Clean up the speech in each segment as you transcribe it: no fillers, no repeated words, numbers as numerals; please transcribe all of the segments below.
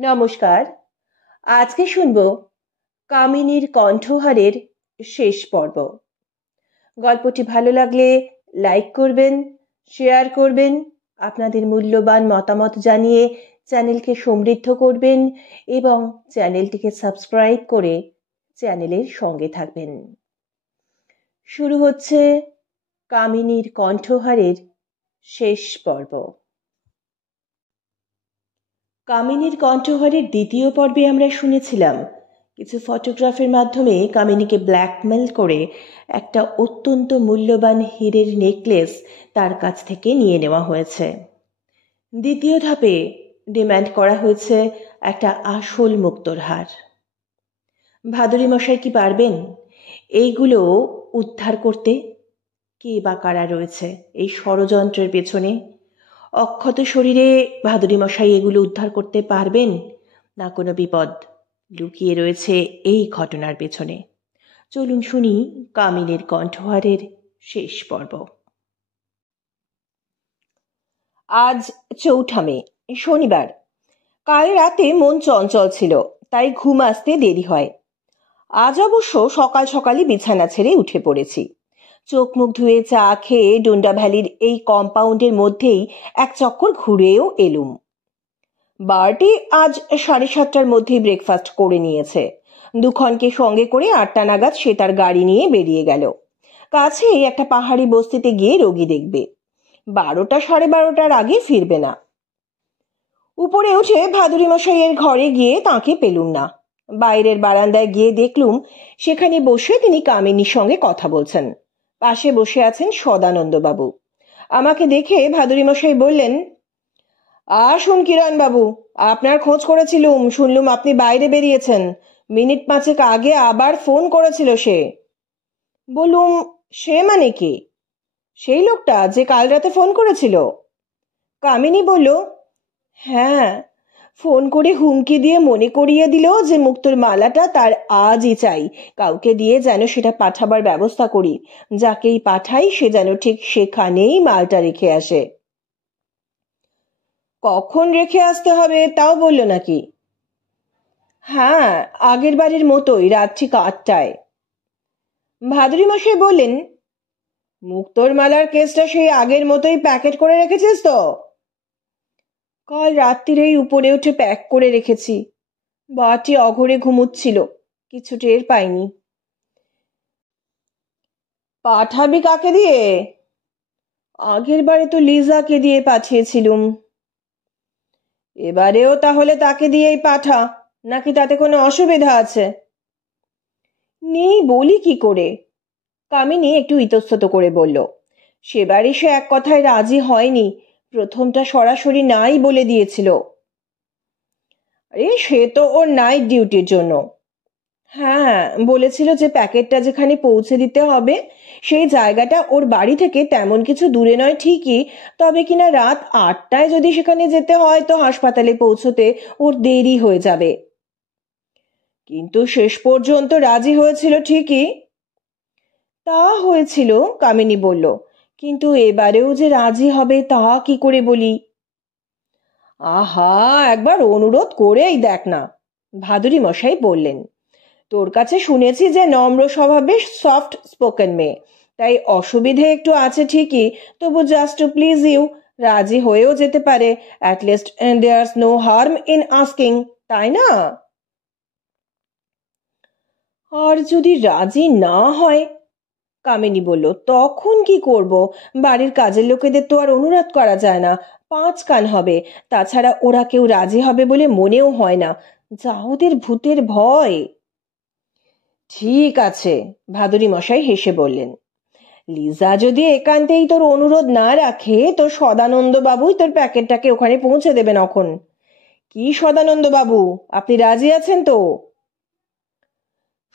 নমস্কার। আজকে শুনব কামিনীর কণ্ঠহারের শেষ পর্ব। গল্পটি ভালো লাগলে লাইক করবেন, শেয়ার করবেন, আপনাদের মূল্যবান মতামত জানিয়ে চ্যানেলকে সমৃদ্ধ করবেন এবং চ্যানেলটিকে সাবস্ক্রাইব করে চ্যানেলের সঙ্গে থাকবেন। শুরু হচ্ছে কামিনীর কণ্ঠহারের শেষ পর্ব। কামিনীর কণ্ঠহারের দ্বিতীয় পর্বে আমরা শুনেছিলাম কিছু ফটোগ্রাফের মাধ্যমে কামিনীকে ব্ল্যাকমেল করে একটা অত্যন্ত মূল্যবান হীরের নেকলেস তার কাছ থেকে নিয়ে নেওয়া হয়েছে। দ্বিতীয় ধাপে ডিম্যান্ড করা হয়েছে একটা আসল মুক্তোর হার। ভাদুরী মশাই কি পারবেন এইগুলো উদ্ধার করতে? কে বা কারা রয়েছে এই ষড়যন্ত্রের পেছনে? অক্ষত শরীরে ভাদুরী মশাই এগুলো উদ্ধার করতে পারবেন, না কোনো বিপদ লুকিয়ে রয়েছে এই ঘটনার পেছনে? চলুন শুনি কামিনীর কণ্ঠহারের শেষ পর্ব। আজ 4 মে, শনিবার। কাল রাতে মন চঞ্চল ছিল, তাই ঘুম আসতে দেরি হয়। আজ অবশ্য সকাল সকালই বিছানা ছেড়ে উঠে পড়েছি। চোখ মুখ ধুয়ে চা খেয়ে ডুন্ডা ভ্যালির এই কম্পাউন্ডের মধ্যেই এক চক্কর ঘুরেও এলুম। বারটি আজ 7:30টার মধ্যেই ব্রেকফাস্ট করে নিয়েছে। দুখনকে সঙ্গে করে 8টা নাগাদ সে তার গাড়ি নিয়ে বেরিয়ে গেল। কাছেই একটা পাহাড়ি বস্তিতে গিয়ে রোগী দেখবে। 12টা 12:30টার আগে ফিরবে না। উপরে উঠে ভাদুরী মশাইয়ের ঘরে গিয়ে তাকে পেলুম না। বাইরের বারান্দায় গিয়ে দেখলুম সেখানে বসে তিনি কামিনীর সঙ্গে কথা বলছেন। পাশে বসে আছেন সদানন্দবাবু। আমাকে দেখে ভাদুরী মশাই বললেন, আসুন কিরণ বাবু, আপনার খোঁজ করেছিলুম, শুনলুম আপনি বাইরে বেরিয়েছেন। মিনিট 5 আগে আবার ফোন করেছিল সে। বলুম, সে মানে কি? সেই লোকটা যে কাল রাতে ফোন করেছিল। কামিনী বলল, হ্যাঁ, ফোন করে হুমকি দিয়ে মনে করিয়ে দিল যে মুক্তোর মালাটা তার আজই চাই। কাউকে দিয়ে যেন সেটা পাঠাবার ব্যবস্থা করি। যাকেই পাঠাই সে যেন ঠিক সেখানেই মালটা রেখে আসে। কখন রেখে আসতে হবে তাও বলল নাকি? হ্যাঁ, আগের বারের মতোই, রাত ঠিক 8টায়। ভাদুরী মশাই বললেন, মুক্তোর মালার কেসটা সেই আগের মতোই প্যাকেট করে রেখেছিস তো? কাল রাত্রিরেই উপরে উঠে প্যাক করে রেখেছি। বাটি অঘরে ঘুমুচ্ছিল, কিছু টের পাইনি। পাঠাবি কাকে দিয়ে? আগের বারে তো লিজাকে দিয়ে পাঠিয়েছিলুম। এবারেও তাহলে তাকে দিয়েই পাঠা, নাকি তাতে কোনো অসুবিধা আছে? নেই বলি কি করে? কামিনী একটু ইতস্তত করে বলল, সেবারই সে এক কথায় রাজি হয়নি। প্রথমটা সরাসরি নাই বলে দিয়েছিল। আরে সে তো ওর নাইট ডিউটির জন্য। হ্যাঁ, বলেছিল যে প্যাকেটটা যেখানে পৌঁছে দিতে হবে সেই জায়গাটা ওর বাড়ি থেকে তেমন কিছু দূরে নয় ঠিকই, তবে কিনা রাত 8টায় যদি সেখানে যেতে হয় তো হাসপাতালে পৌঁছতে ওর দেরি হয়ে যাবে। কিন্তু শেষ পর্যন্ত রাজি হয়েছিল ঠিকই। তা হয়েছিল, কামিনী বলল, কিন্তু এবারেও যে রাজি হবে তা কি করে বলি? আহা, একবার অনুরোধ করেই দেখ না, ভাদুরী মশাই বললেন। তোর কাছে শুনেছি যে নম্র স্বভাবে, সফট স্পোকেন মেয়ে, তাই অসুবিধে একটু আছে ঠিকই, তবু জাস্ট টু প্লিজ ইউ রাজি হয়েও যেতে পারে। At least there's no harm in asking, তাই না? আর যদি রাজি না হয়, কামিনী বলল, তখন কি করব? বাড়ির কাজের লোকেদের তো আর অনুরোধ করা যায় না, 5 কান হবে। তাছাড়া ওরা কেউ রাজি হবে বলে মনেও হয় না, যা ওদের ভূতের ভয়। ঠিক আছে, ভাদুরী মশাই হেসে বললেন, লিজা যদি একান্তেই তোর অনুরোধ না রাখে তো সদানন্দ বাবুই তোর প্যাকেটটাকে ওখানে পৌঁছে দেবেন। এখন কি সদানন্দ বাবু, আপনি রাজি আছেন তো?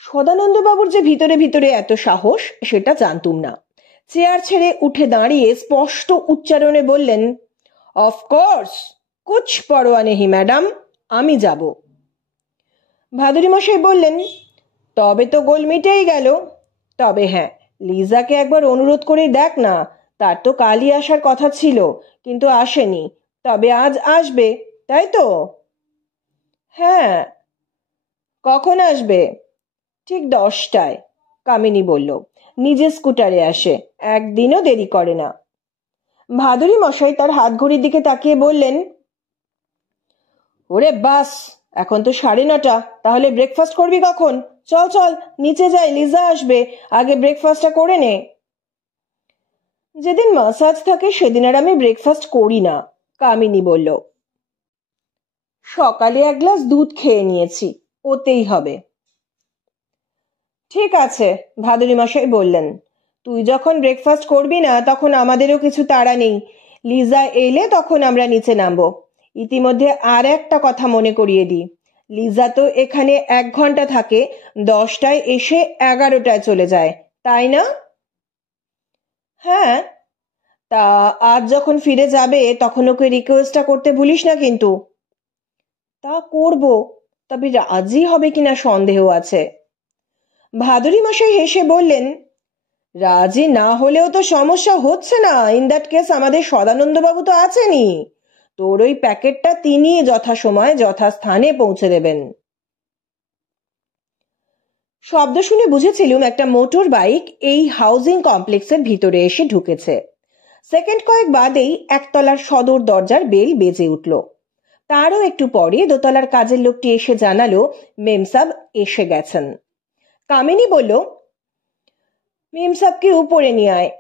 সদানন্দ বাবুর যে ভিতরে ভিতরে এত সাহস সেটা জানতুম না। চেয়ার ছেড়ে উঠে দাঁড়িয়ে স্পষ্ট উচ্চারণে বললেন, অফকোর্স, কুছ পরোয়া নেই ম্যাডাম, আমি যাব। ভাদুরী মশাই বললেন, তবে তো গোল মিটেই গেল। তবে হ্যাঁ, লিজাকে একবার অনুরোধ করে দেখ না, তার তো কালই আসার কথা ছিল কিন্তু আসেনি, তবে আজ আসবে, তাই তো? হ্যাঁ। কখন আসবে? ঠিক 10টায়, কামিনী বলল। নিজে স্কুটারে আসে, একদিনও দেরি করে না। ভাদুরী মশাই তার হাত ঘড়ির দিকে তাকিয়ে বললেন, ওরে বাস, এখন তো 9:30, তাহলে ব্রেকফাস্ট করবি কখন? চল চল, নিচে যাই, লিজা আসবে, আগে ব্রেকফাস্টটা করে নে। যেদিন মাসাজ থাকে সেদিন আর আমি ব্রেকফাস্ট করি না, কামিনী বলল। সকালে 1 গ্লাস দুধ খেয়ে নিয়েছি, ওতেই হবে। ঠিক আছে, ভাদুরী মশাই বললেন, তুই যখন ব্রেকফাস্ট করবি না তখন আমাদেরও কিছু তাড়া নেই। লিজা এলে তখন আমরা নিচে নামবো। ইতিমধ্যে আর একটা কথা মনে করিয়ে দিই, লিজা তো এখানে 1 ঘন্টা থাকে, 10টায় এসে 11টায় চলে যায়, তাই না? হ্যাঁ। তা আজ যখন ফিরে যাবে তখন ওকে রিকোয়েস্টটা করতে ভুলিস না কিন্তু। তা করব, তবে রাজি হবে কিনা সন্দেহ আছে। ভাদুরী মশাই হেসে বললেন, রাজি না হলেও তো সমস্যা হচ্ছে না। ইন দ্যাট কেস আমাদের সদানন্দবাবু তো আছেনই, তোর ওই প্যাকেটটা তিনি যথাসময়ে যথাস্থানে পৌঁছে দেবেন। শব্দ শুনে বুঝেছিলুম একটা মোটর বাইক এই হাউজিং কমপ্লেক্সের ভিতরে এসে ঢুকেছে। সেকেন্ড কয়েক বাদেই একতলার সদর দরজার বেল বেজে উঠল। তারও একটু পরে দোতলার কাজের লোকটি এসে জানালো মেমসাব এসে গেছেন। কামিনী বলল, মেমসাবকে উপরে নিয়ে আয়।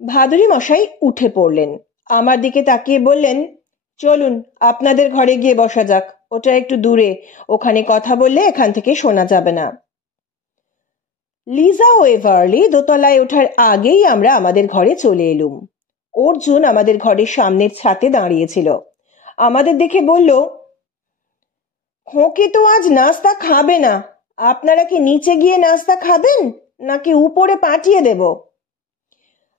ভাদুরী মশাই উঠে পড়লেন, আমার দিকে তাকিয়ে বললেন, চলুন আপনাদের ঘরে গিয়ে বসা যাক, ওটা একটু দূরে, ওখানে কথা বললে এখান থেকে শোনা যাবে না। লিজা ও এভারলি দোতলায় ওঠার আগেই আমরা আমাদের ঘরে চলে এলুম। অর্জুন আমাদের ঘরের সামনের ছাদে দাঁড়িয়েছিল। আমাদের দেখে বলল, খোঁকে তো আজ নাস্তা খাবে না, আপনারা কি নিচে গিয়ে নাস্তা খাবেন নাকি উপরে পাঠিয়ে দেব?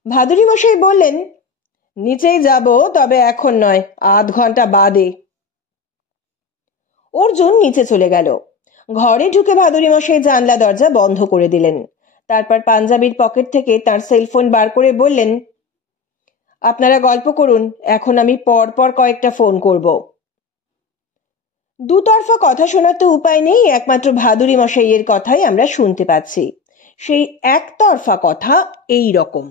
ভাদুরী মশাই বললেন, নিচেই যাব, তবে এখন নয়, আধ ঘন্টা বাদে। অর্জুন নিচে চলে গেল। ঘরে ঢুকে ভাদুরী মশাই জানলা দরজা বন্ধ করে দিলেন। তারপর পাঞ্জাবির পকেট থেকে তার সেলফোন বার করে বললেন, আপনারা গল্প করুন, এখন আমি পর পর কয়েকটা ফোন করব। দুতরফা কথা শোনার তো উপায় নেই, একমাত্র ভাদুরী মশাইয়ের কথাই আমরা শুনতে পাচ্ছি। সেই একতরফা কথা এই রকম,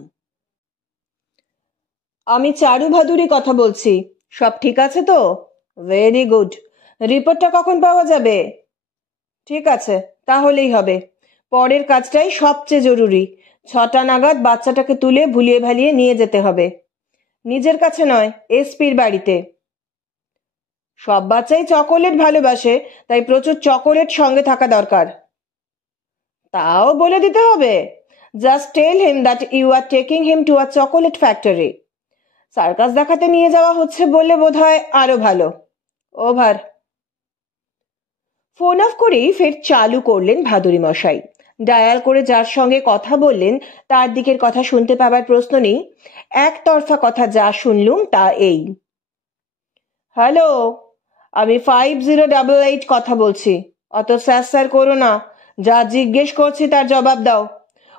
আমি চারু ভাদুরী কথা বলছি, সব ঠিক আছে তো? Very good. রিপোর্টটা কখন পাওয়া যাবে? ঠিক আছে, তাহলেই হবে। পরের কাজটাই সবচেয়ে জরুরি। 6টা নাগাদ বাচ্চাটাকে তুলে ভুলিয়ে ভালিয়ে নিয়ে যেতে হবে। নিজের কাছে নয়, এসপির বাড়িতে। সব বাচ্চাই চকোলেট ভালোবাসে, তাই প্রচুর চকোলেট সঙ্গে থাকা দরকার। তাও বলে দিতে হবে? Just tell him that you are taking him to a chocolate factory. Circus দেখাতে নিয়ে যাওয়া হচ্ছে বললে বোধহয় আরো ভালো। ওভার। ফোন অফ করেই ফের চালু করলেন ভাদুরী মশাই। ডায়াল করে যার সঙ্গে কথা বললেন তার দিকের কথা শুনতে পাবার প্রশ্ন নেই। একতরফা কথা যা শুনলুম তা এই, হ্যালো, আমি 5088 কথা বলছি। অত স্যার স্যার করো না, যা জিজ্ঞেস করছি তার জবাব দাও।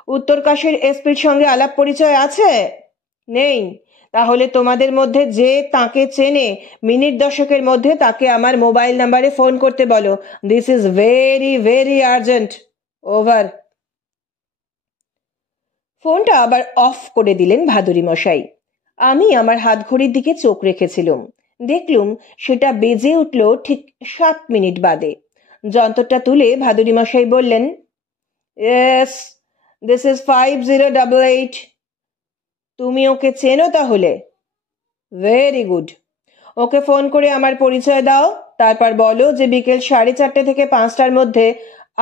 উত্তরকাশীর এসপির সঙ্গে আলাপ পরিচয় আছে? নেই? তাহলে তোমাদের মধ্যে যে তাকে চেনে মিনিট 10-এর মধ্যে তাকে আমার মোবাইল নাম্বারে ফোন করতে বলো। This is very very urgent. Over. ফোনটা আবার অফ করে দিলেন ভাদুরী মশাই। আমি আমার হাত ঘড়ির দিকে চোখ রেখেছিলাম। দেখলুম সেটা বেজে উঠল ঠিক 7 মিনিট বাদে। যন্ত্রটা তুলে ভাদুরী মশাই বললেন, ইয়েস, দিস ইজ 5088। তুমি ওকে চেনো তাহলে? Very good. ওকে ফোন করে আমার পরিচয় দাও, তারপর বলো যে বিকেল 4:30 থেকে 5টার মধ্যে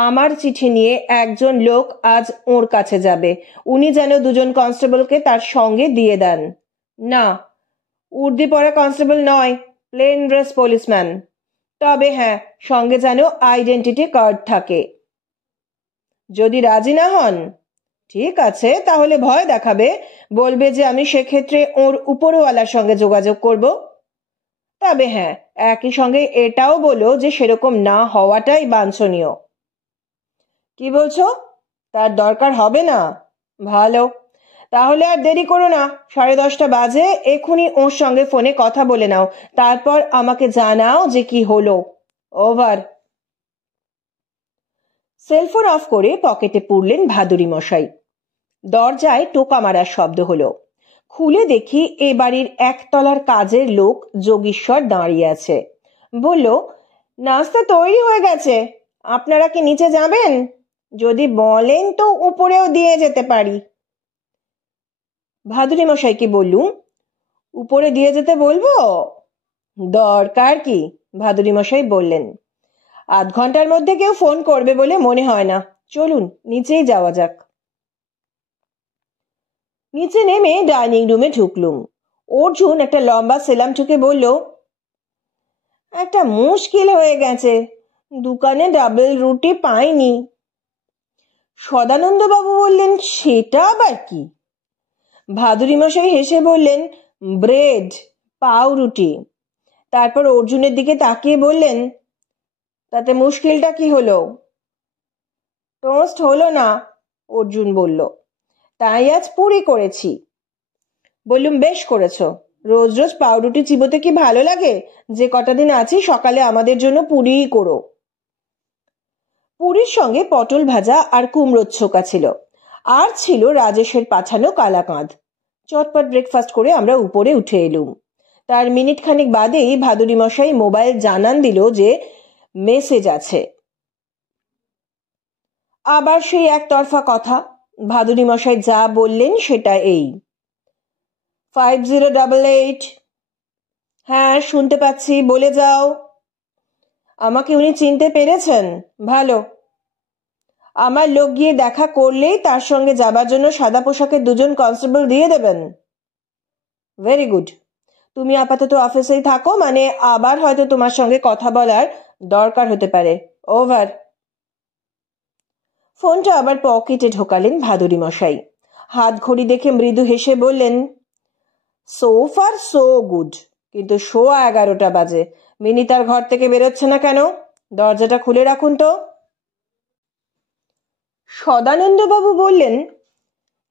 আমার চিঠি নিয়ে একজন লোক আজ ওর কাছে যাবে। উনি যেন 2জন কনস্টেবলকে তার সঙ্গে দিয়ে দেন। না, উর্দি পরা কনস্টেবল নয়, প্লেন ড্রেস পুলিশম্যান। তবে হ্যাঁ, সঙ্গে যেন আইডেন্টিটি কার্ড থাকে। যদি রাজি না হন, ঠিক আছে, তাহলে ভয় দেখাবে, বলবে যে আমি সেক্ষেত্রে ওর উপরওয়ালার সঙ্গে যোগাযোগ করব। তবে হ্যাঁ, একই সঙ্গে এটাও বলো যে সেরকম না হওয়াটাই বাঞ্ছনীয়। কি বলছো? তার দরকার হবে না? ভালো, তাহলে আর দেরি করো না, 10:30 বাজে, এখনই ওর সঙ্গে ফোনে কথা বলে নাও, তারপর আমাকে জানাও যে কি হলো। ওভার। সেলফোন অফ করে পকেটে পুরলেন ভাদুরী মশাই। দরজায় টোকা মারার শব্দ হলো। খুলে দেখি এ বাড়ির একতলার কাজের লোক যোগীশ্বর দাঁড়িয়ে আছে। বলল, নাস্তা তৈরি হয়ে গেছে, আপনারা কি নিচে যাবেন? যদি বলেন তো উপরেও দিয়ে যেতে পারি। ভাদুরী মশাইকে বললুম, উপরে দিয়ে যেতে বলবো? দরকার কি, ভাদুরী মশাই বললেন। আধ ঘন্টার মধ্যে কেউ ফোন করবে বলে মনে হয় না, চলুন নিচেই যাওয়া যাক। নিচে নেমে ডাইনিং রুমে ঢুকলুম। অর্জুন একটা লম্বা সেলাম ঠুকে বলল, একটা মুশকিল হয়ে গেছে, দোকানে ডাবল রুটি পাইনি। সদানন্দ বাবু বললেন, সেটা আবার কি? ভাদুরী মশাই হেসে বললেন, ব্রেড, পাউরুটি। তারপর অর্জুনের দিকে তাকিয়ে বললেন, তাতে মুশকিলটা কি হলো? টোস্ট হলো না, অর্জুন বলল, তাই আজ পুরি করেছি। বললুম, বেশ করেছো, রোজ রোজ পাউরুটি চিবোতে কি ভালো লাগে? যে কটা দিন আছি সকালে আমাদের জন্য পুরিই করো। পুরির সঙ্গে পটল ভাজা আর কুমড়োর ছোকা ছিল, আর ছিল রাজেশের পাঠানো কালাকাঁদ। চটপট ব্রেকফাস্ট করে আমরা উপরে উঠে এলুম। তার মিনিট খানিক বাদেই ভাদুরী মশাই মোবাইল জানান দিল যে মেসেজ আছে। আবার সেই একতরফা কথা। ভাদুরী মশাই যা বললেন সেটা এই, 5088। হ্যাঁ শুনতে পাচ্ছি, বলে যাও। আমাকে উনি চিনতে পেরেছেন? ভালো। আমার লোক গিয়ে দেখা করলেই তার সঙ্গে যাবার জন্য সাদা পোশাকের দুজন কনস্টেবল দিয়ে দেবেন। Very good. তুমি আপাতত অফিসেই থাকো, মানে আবার হয়তো তোমার সঙ্গে কথা বলার দরকার হতে পারে। ওভার। ফোনটা আবার পকেটে ঢোকালেন ভাদুরী মশাই। হাত ঘড়ি দেখে মৃদু হেসে বললেন, সো ফার সো গুড, কিন্তু 11:15 বাজে, মিনি তার ঘর থেকে বেরোচ্ছে না কেন? দরজাটা খুলে রাখুন তো। সদানন্দ বাবু বললেন,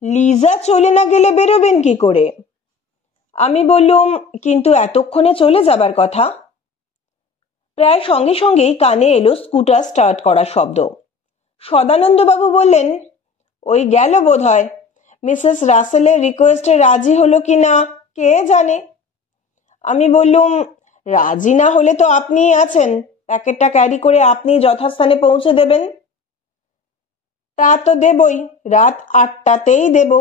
লিজা চলে না গেলে বেরোবেন কি করে? আমি বললুম, কিন্তু এতক্ষণে চলে যাবার কথা। প্রায় সঙ্গে সঙ্গেই কানে এলো স্কুটার স্টার্ট করার শব্দ। সদানন্দ বাবু বললেন, ওই গেল বোধ হয়। মিসেস রাসেলের রিকোয়েস্টে রাজি হলো কি না কে জানে। আমি বললুম, রাজি না হলে তো আপনিই আছেন, প্যাকেটটা ক্যারি করে আপনি যথাস্থানে পৌঁছে দেবেন। তা তো দেবই, রাত 8টাতেই দেব।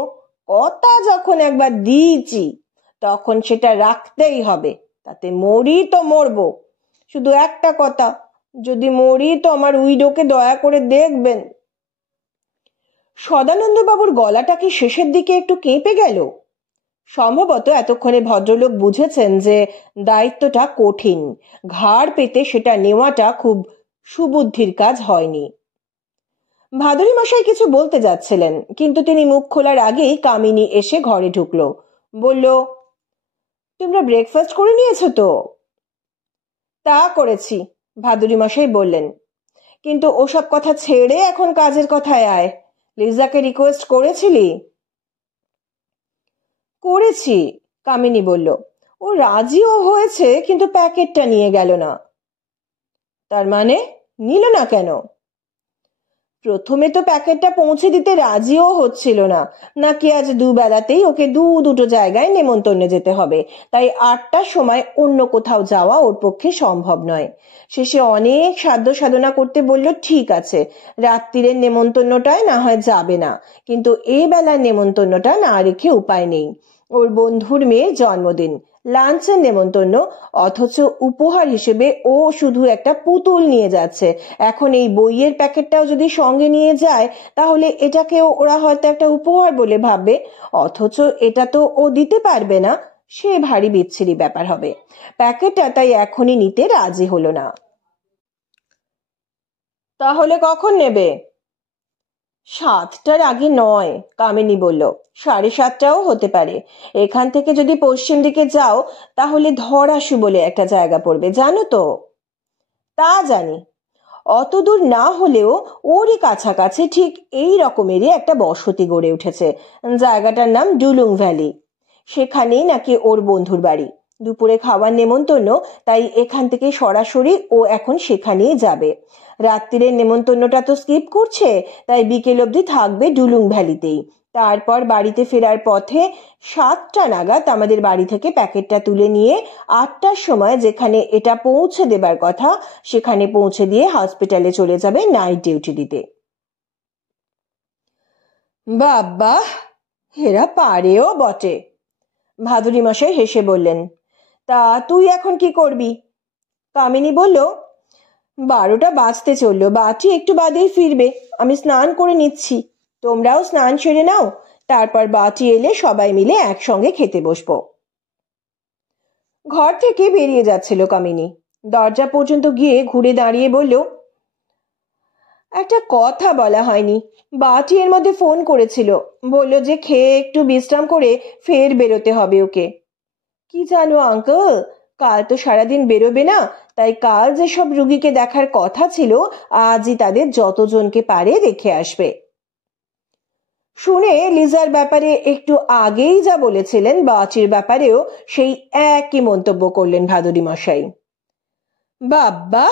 কথা যখন একবার দিয়েছি তখন সেটা রাখতেই হবে, তাতে মরি তো মরবো। শুধু একটা কথা, যদি মরি তো আমার উইডোকে দয়া করে দেখবেন। সদানন্দ বাবুর গলাটা কি শেষের দিকে একটু কেঁপে গেল। সম্ভবত এতক্ষণে ভদ্রলোক বুঝেছেন যে দায়িত্বটা কঠিন, ঘাড় পেতে সেটা নেওয়াটা খুব সুবুদ্ধির কাজ হয়নি। ভাদুরী মশাই কিছু বলতে যাচ্ছিলেন, কিন্তু তিনি মুখ খোলার আগেই কামিনী এসে ঘরে ঢুকলো। বলল, তোমরা ব্রেকফাস্ট করে নিয়েছো তো? তা করেছি, ভাদুরী মশাই বললেন, কিন্তু ওসব কথা ছেড়ে এখন কাজের কথায় আয়। লিজাকে রিকোয়েস্ট করেছিলি? করেছি, কামিনী বলল। ও রাজিও হয়েছে, কিন্তু প্যাকেটটা নিয়ে গেল না। তার মানে নিল না কেন? প্রথমে তো প্যাকেটটা পৌঁছে দিতে রাজিও হচ্ছিল না, নাকি আজ দুবেলাতেই ওকে দুটো জায়গায় নেমন্তন্নে যেতে হবে, তাই 8টার সময় অন্য কোথাও যাওয়া ওর পক্ষে সম্ভব নয়। শেষে অনেক সাধ্য সাধনা করতে বলল, ঠিক আছে, রাত্রিরের নেমন্তন্নটায় না হয় যাবে না, কিন্তু এই বেলার নেমন্তন্নটা না রেখে উপায় নেই। ওর বন্ধুর মেয়ের জন্মদিন, লাঞ্চের নেমন্তন্ন, অথচ উপহার হিসেবে ও শুধু একটা পুতুল নিয়ে যাচ্ছে। এখন এই বইয়ের প্যাকেটটাও যদি সঙ্গে নিয়ে যায় তাহলে এটাকেও ওরা হয়তো একটা উপহার বলে ভাববে, অথচ এটা তো ও দিতে পারবে না, সে ভারী বিচ্ছিরি ব্যাপার হবে। প্যাকেটটা তাই এখনই নিতে রাজি হলো না। তাহলে কখন নেবে? 7টার আগে নয়, কামিনী বলল। 7:30টাও হতে পারে। এখান থেকে যদি পশ্চিম দিকে যাও তাহলে ধরাসু বলে একটা জায়গা পড়বে, জানো তো? তা জানি। অত দূর না হলেও ওরই কাছাকাছি ঠিক এই রকমেরই একটা বসতি গড়ে উঠেছে। জায়গাটার নাম ডুলুং ভ্যালি। সেখানেই নাকি ওর বন্ধুর বাড়ি। দুপুরে খাওয়ার নেমন্তন্ন, তাই এখান থেকে সরাসরি ও এখন সেখানেই যাবে। রাত্রিরের নেমন্তন্নটা তো স্কিপ করছে, তাই বিকেল অবধি থাকবে ডুলুং ভ্যালিতেই। তারপর বাড়িতে ফেরার পথে 7টা নাগাদ আমাদের বাড়ি থেকে প্যাকেটটা তুলে নিয়ে 8টার সময় যেখানে এটা পৌঁছে দেবার কথা সেখানে পৌঁছে দিয়ে হসপিটালে চলে যাবে নাইট ডিউটি দিতে। বাবা, এরা পারেও বটে, ভাদুরী মশাই হেসে বললেন। তা তুই এখন কি করবি? কামিনী বলল, 12টা বাজতে চললো, বাটি একটু বাদেই ফিরবে, আমি স্নান করে নিচ্ছি, তোমরাও স্নান সেরে নাও, তারপর বাটি এলে সবাই মিলে একসঙ্গে খেতে বসবো। ঘর থেকে বেরিয়ে যাচ্ছিল কামিনী, দরজা পর্যন্ত গিয়ে ঘুরে দাঁড়িয়ে বলল, একটা কথা বলা হয়নি। বাটি এর মধ্যে ফোন করেছিল, বলল যে খেয়ে একটু বিশ্রাম করে ফের বেরোতে হবে ওকে। কি জানো আঙ্কেল, কাল তো সারাদিন বেরোবে না, তাই কাল যেসব রুগীকে দেখার কথা ছিল আজই তাদের যতজনকে পারে দেখে আসবে। শুনে লিজার ব্যাপারে একটু আগেই যা বলেছিলেন বাটির ব্যাপারেও সেই একই মন্তব্য করলেন ভাদুরী মশাই। বাবা,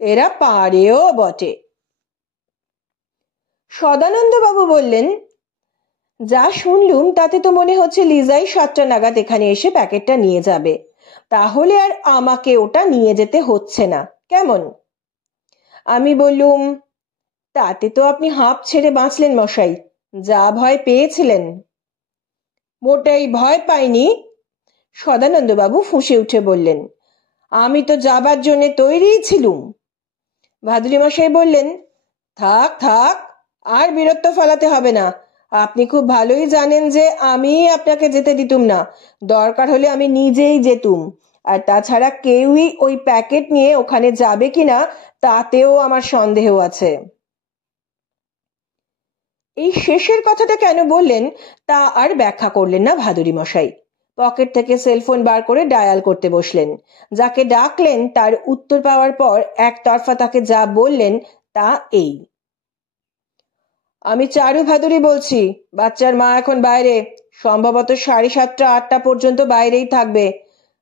এরা পারেও বটে। সদানন্দ বাবু বললেন, যা শুনলুম তাতে তো মনে হচ্ছে লিজাই 7টা নাগাদ এখানে এসে প্যাকেটটা নিয়ে যাবে, তাহলে আর আমাকে ওটা নিয়ে যেতে হচ্ছে না, কেমন? আমি বললুম, তাতে তো আপনি হাঁপ ছেড়ে বাঁচলেন মশাই, যা ভয় পেয়েছিলেন। মোটেই ভয় পাইনি, সদানন্দ বাবু ফুঁসে উঠে বললেন, আমি তো যাবার জন্য তৈরিই ছিলুম। ভাদুরী মশাই বললেন, থাক থাক, আর বীরত্ব ফলাতে হবে না, আপনি খুব ভালোই জানেন যে আমি আপনাকে যেতে দিতুম না, দরকার হলে আমি নিজেই যেতুম, আর তাছাড়া কেউই ওই প্যাকেট নিয়ে ওখানে যাবে কিনা তাতেও আমার সন্দেহ আছে। এই শেষের কথাটা কেন বললেন তা আর ব্যাখ্যা করলেন না ভাদুরী মশাই। পকেট থেকে সেলফোন বার করে ডায়াল করতে বসলেন। যাকে ডাকলেন তার উত্তর পাওয়ার পর একতরফা তাকে যা বললেন তা এই, আমি চারু ভাদুরী বলছি, বাচ্চার মা এখন বাইরে, সম্ভবত 7:30 8টা পর্যন্ত বাইরেই থাকবে।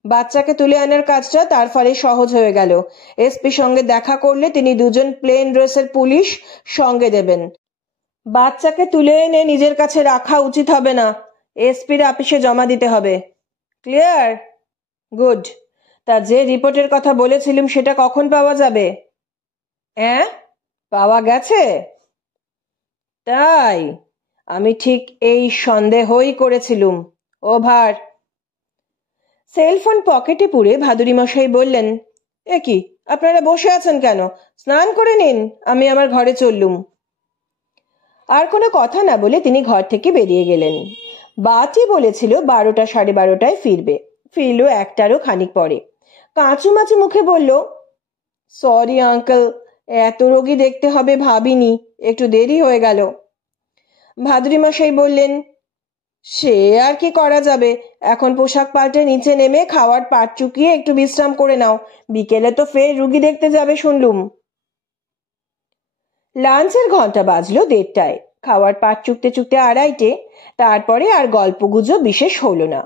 বাচ্চাকে তুলে আনার কাজটা তার ফলে সহজ হয়ে গেল। এসপি সঙ্গে দেখা করলে তিনি 2জন প্লেন ড্রেসের পুলিশ সঙ্গে দেবেন। বাচ্চাকে তুলে এনে নিজের কাছে রাখা উচিত হবে না, এসপির অফিসে জমা দিতে হবে। ক্লিয়ার? গুড। তা যে রিপোর্টের কথা বলেছিলাম সেটা কখন পাওয়া যাবে? পাওয়া গেছে? তাই, আমি ঠিক এই সন্দেহই করেছিলুম। ওভার। সেলফোন পকেটে পুরে ভাদুরী মশাই বললেন, এ কি, আপনারা বসে আছেন কেন? স্নান করে নিন, আমি আমার ঘরে চললুম। আর কোনো কথা না বলে তিনি ঘর থেকে বেরিয়ে গেলেন। বাটি বলেছিল 12টা 12:30টায় ফিরবে, ফিরল 1টারও খানিক পরে। কাঁচুমাচু মুখে বলল, সরি আঙ্কেল, এত রোগী দেখতে হবে ভাবিনি, একটু দেরি হয়ে গেল। ভাদুরী মশাই বললেন, সে আর কি করা যাবে, এখন পোশাক পাল্টে নিচে নেমে খাওয়ার পাট চুকিয়ে একটু বিশ্রাম করে নাও, বিকেলে তো ফের রুগী দেখতে যাবে শুনলুম। লাঞ্চের ঘন্টা বাজলো 1:30টায়, খাওয়ার পাট চুকতে চুকতে 2:30টে, তারপরে আর গল্পগুজব বিশেষ হলো না।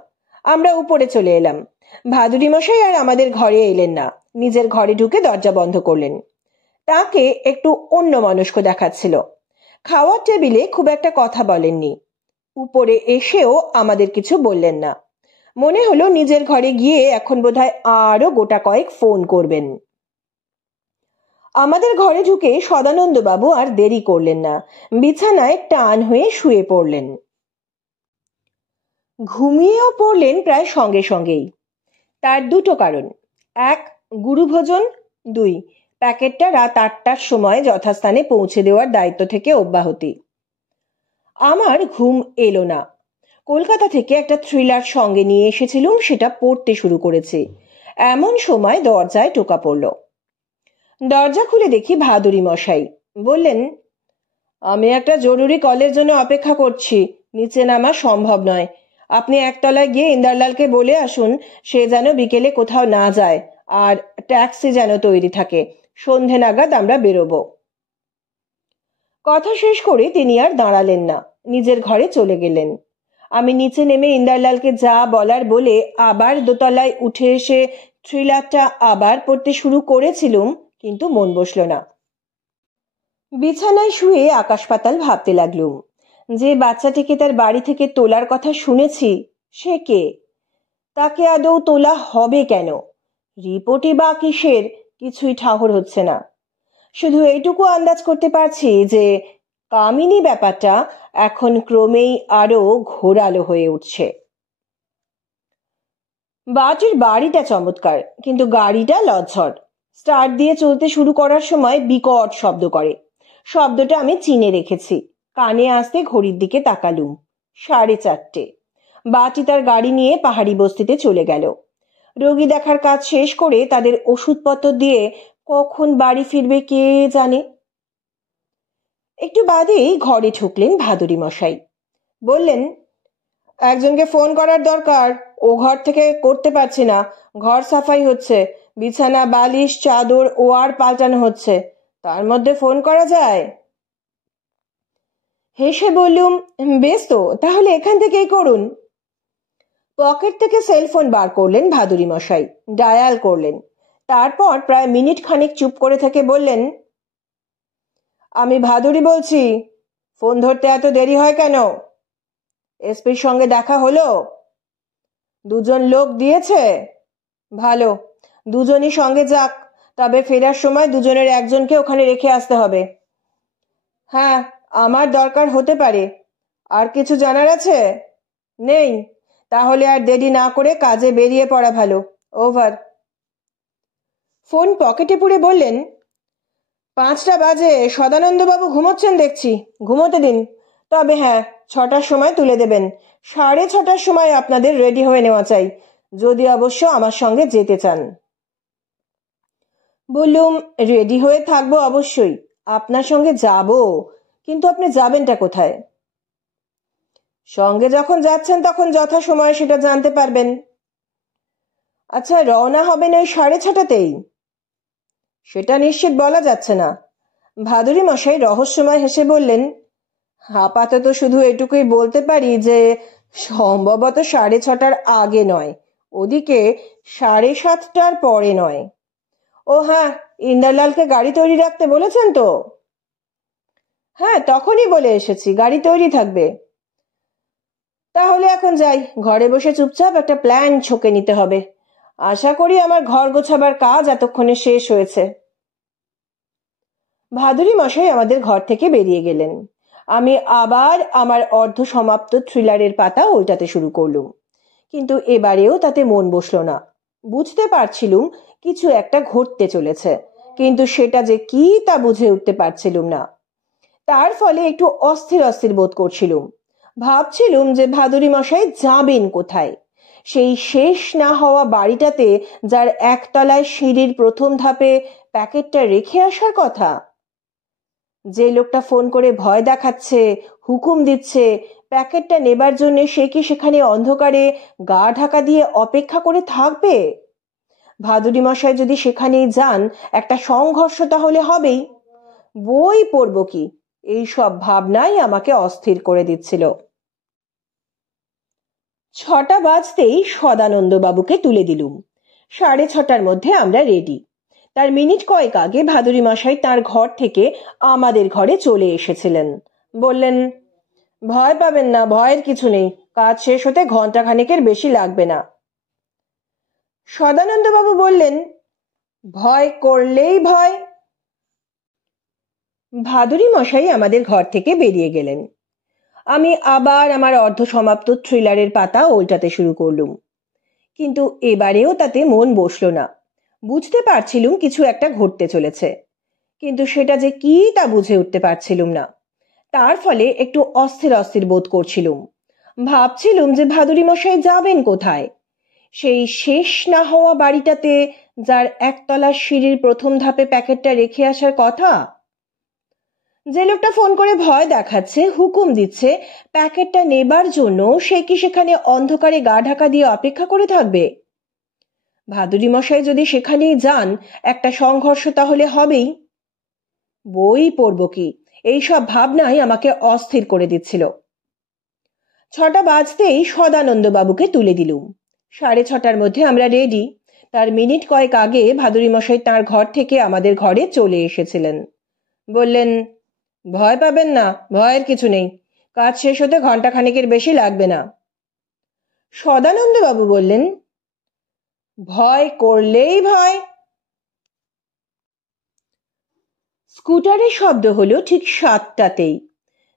আমরা উপরে চলে এলাম। ভাদুরী মশাই আর আমাদের ঘরে এলেন না, নিজের ঘরে ঢুকে দরজা বন্ধ করলেন। তাকে একটু অন্যমনস্ক দেখাচ্ছিল। খাওয়ার টেবিলে খুব একটা কথা বলেননি, উপরে এসেও আমাদের কিছু বললেন না। মনে হলো নিজের ঘরে গিয়ে এখন বোধহয় আরো গোটা কয়েক ফোন করবেন। আমাদের ঘরে ঢুকে সদানন্দ বাবু আর দেরি করলেন না, বিছানায় টান হয়ে শুয়ে পড়লেন। ঘুমিয়েও পড়লেন প্রায় সঙ্গে সঙ্গেই। তার দুটো কারণ, 1 গুরুভোজন, 2 প্যাকেটটা রাত 8টার সময় যথাস্থানে পৌঁছে দেওয়ার দায়িত্ব থেকে অব্যাহতি। আমার ঘুম এলো না। কলকাতা থেকে একটা থ্রিলার সঙ্গে নিয়ে এসেছিলুম, সেটা পড়তে শুরু করেছি। এমন সময় দরজায় টোকা পড়ল। দরজা খুলে দেখি ভাদুরী মশাই। বললেন, আমি একটা জরুরি কলের জন্য অপেক্ষা করছি, নিচে নামা সম্ভব নয়, আপনি একতলায় গিয়ে ইন্দারলালকে বলে আসুন সে যেন বিকেলে কোথাও না যায়, আর ট্যাক্সি যেন তৈরি থাকে, সন্ধে নাগাদ আমরা বেরোবো। কথা শেষ করে তিনি আর দাঁড়ালেন না, নিজের ঘরে চলে গেলেন। আমি নিচে নেমে ইন্দ্রলালকে যা বলার বলে আবার দোতলায় উঠে এসে থ্রিলারটা আবার পড়তে শুরু করেছিলুম, কিন্তু মন বসল না। বিছানায় শুয়ে আকাশ পাতাল ভাবতে লাগলুম। যে বাচ্চাটিকে তার বাড়ি থেকে তোলার কথা শুনেছি, সে কে? তাকে আদৌ তোলা হবে কেন? রিপোর্টে বা কিসের, কিছুই ঠাহর হচ্ছে না। শুধু এইটুকু আন্দাজ করতে পারছি যে কামিনী ব্যাপারটা এখন ক্রমেই আরো ঘোরালো হয়ে উঠছে। বাটির বাড়িটা চমৎকার, কিন্তু গাড়িটা লজ্জর। স্টার্ট দিয়ে চলতে শুরু করার সময় বিকট শব্দ করে। শব্দটা আমি চিনে রেখেছি। কানে আসতে ঘড়ির দিকে তাকালুম। 4:30। বাটি তার গাড়ি নিয়ে পাহাড়ি বস্তিতে চলে গেল। রোগী দেখার কাজ শেষ করে তাদের ওষুধপত্র দিয়ে কখন বাড়ি ফিরবে কে জানে। একটু বাদেই ঘরে ঢুকলেন ভাদুরী মশাই। বললেন, একজনকে ফোন করার দরকার। ও ঘর থেকে করতে পারছি না। ঘর সাফাই হচ্ছে, বিছানা বালিশ চাদর ওয়ার পাল্টানো হচ্ছে, তার মধ্যে ফোন করা যায়? হেসে বললুম, বেশ তো, তাহলে এখান থেকেই করুন। পকেট থেকে সেলফোন বার করলেন ভাদুরী মশাই, ডায়াল করলেন। তারপর প্রায় মিনিট খানিক চুপ করে থেকে বললেন, আমি ভাদুরী বলছি। ফোন ধরতে এত দেরি হয় কেন? এসপির সঙ্গে দেখা হলো? দুজন লোক দিয়েছে? ভালো, দুজনই সঙ্গে যাক, তবে ফেরার সময় দুজনের একজনকে ওখানে রেখে আসতে হবে। হ্যাঁ, আমার দরকার হতে পারে। আর কিছু জানার আছে? নেই? তাহলে আর দেরি না করে কাজে বেরিয়ে পড়া ভালো। ওভার। ফোন পকেটে পুরে বললেন, 5টা বাজে, সদানন্দবাবু ঘুমোচ্ছেন দেখছি, ঘুমোতে দিন। তবে হ্যাঁ, 6টার সময় তুলে দেবেন। 6:30টার সময় আপনাদের রেডি হয়ে নেওয়া চাই, যদি অবশ্য আমার সঙ্গে যেতে চান। বললুম, রেডি হয়ে থাকবো অবশ্যই, আপনার সঙ্গে যাব, কিন্তু আপনি যাবেনটা কোথায়? সঙ্গে যখন যাচ্ছেন তখন যথাসময়ে সেটা জানতে পারবেন। আচ্ছা, রওনা হবেন ওই 6:30টাতেই? সেটা নিশ্চিত বলা যাচ্ছে না। ভাদুরী মশাই রহস্যময় হেসে বললেন, আপাতত শুধু এটুকুই বলতে পারি যে সম্ভবত 6:30টার আগে নয়, ওদিকে 7:30টার পরে নয়। ও হ্যাঁ, ইন্দ্রলালকে গাড়ি তৈরি রাখতে বলেছেন তো? হ্যাঁ, তখনই বলে এসেছি গাড়ি তৈরি থাকবে। তাহলে এখন যাই, ঘরে বসে চুপচাপ একটা প্ল্যান ছকে নিতে হবে। আশা করি আমার ঘর গোছাবার কাজ এতক্ষণে শেষ হয়েছে। ভাদুরী মশাই আমাদের ঘর থেকে বেরিয়ে গেলেন। আমি আবার আমার অর্ধ সমাপ্ত থ্রিলারের পাতা উল্টাতে শুরু করলুম, কিন্তু এবারেও তাতে মন বসলো না। বুঝতে পারছিলুম কিছু একটা ঘটতে চলেছে, কিন্তু সেটা যে কি তা বুঝে উঠতে পারছিলুম না। তার ফলে একটু অস্থির অস্থির বোধ করছিলুম। ভাবছিলুম যে ভাদুরী মশাই যাবেন কোথায়? সেই শেষ না হওয়া বাড়িটাতে, যার একতলায় সিঁড়ির প্রথম ধাপে প্যাকেটটা রেখে আসার কথা। যে লোকটা ফোন করে ভয় দেখাচ্ছে, হুকুম দিচ্ছে প্যাকেটটা নেবার জন্য, সে কি সেখানে অন্ধকারে গা ঢাকা দিয়ে অপেক্ষা করে থাকবে? ভাদুরী মশাই যদি সেখানেই যান, একটা সংঘর্ষ তাহলে হবেই। বই পড়ব কি, এই সব ভাবনাই আমাকে অস্থির করে দিচ্ছিল। 6টা বাজতেই সদানন্দ বাবুকে তুলে দিলুম। 6:30টার মধ্যে আমরা রেডি। তার মিনিট কয়েক আগে ভাদুরী মশাই তার ঘর থেকে আমাদের ঘরে চলে এসেছিলেন। বললেন, ভয় পাবেন না, ভয়ের কিছু নেই, কাজ শেষ হতে ঘন্টাখানেকের বেশি লাগবে না। সদানন্দ বাবু বললেন, ভয় করলেই ভয়। ভাদুরী মশাই আমাদের ঘর থেকে বেরিয়ে গেলেন। আমি আবার আমার অর্ধ সমাপ্ত থ্রিলারের পাতা উল্টাতে শুরু করলুম, কিন্তু এবারেও তাতে মন বসলো না। বুঝতে পারছিলুম কিছু একটা ঘটতে চলেছে, কিন্তু সেটা যে কি তা বুঝে উঠতে পারছিলুম না। তার ফলে একটু অস্থির অস্থির বোধ করছিলুম। ভাবছিলুম যে ভাদুরী মশাই যাবেন কোথায়? সেই শেষ না হওয়া বাড়িটাতে, যার একতলা সিঁড়ির প্রথম ধাপে প্যাকেটটা রেখে আসার কথা। যে লোকটা ফোন করে ভয় দেখাচ্ছে, হুকুম দিচ্ছে প্যাকেটটা নেবার জন্য, সে কি সেখানে অন্ধকারে গা ঢাকা দিয়ে অপেক্ষা করে থাকবে? ভাদুরী মশাই যদি সেখানেই যান, একটা সংঘর্ষ তাহলে হবেই। বই পড়ব কি, এইসব ভাবনাই আমাকে অস্থির করে দিচ্ছিল। 6টা বাজতেই সদানন্দবাবুকে তুলে দিলুম। 6:30টার মধ্যে আমরা রেডি। তার মিনিট কয়েক আগে ভাদুরী মশাই তাঁর ঘর থেকে আমাদের ঘরে চলে এসেছিলেন। বললেন, ভয় পাবেন না, ভয়ের কিছু নেই, কাজ শেষ হতে ঘণ্টাখানেকের বেশি লাগবে না। সদানন্দবাবু বললেন, ভয় করলেই ভয়। স্কুটারের শব্দ হলো ঠিক 7টাতেই।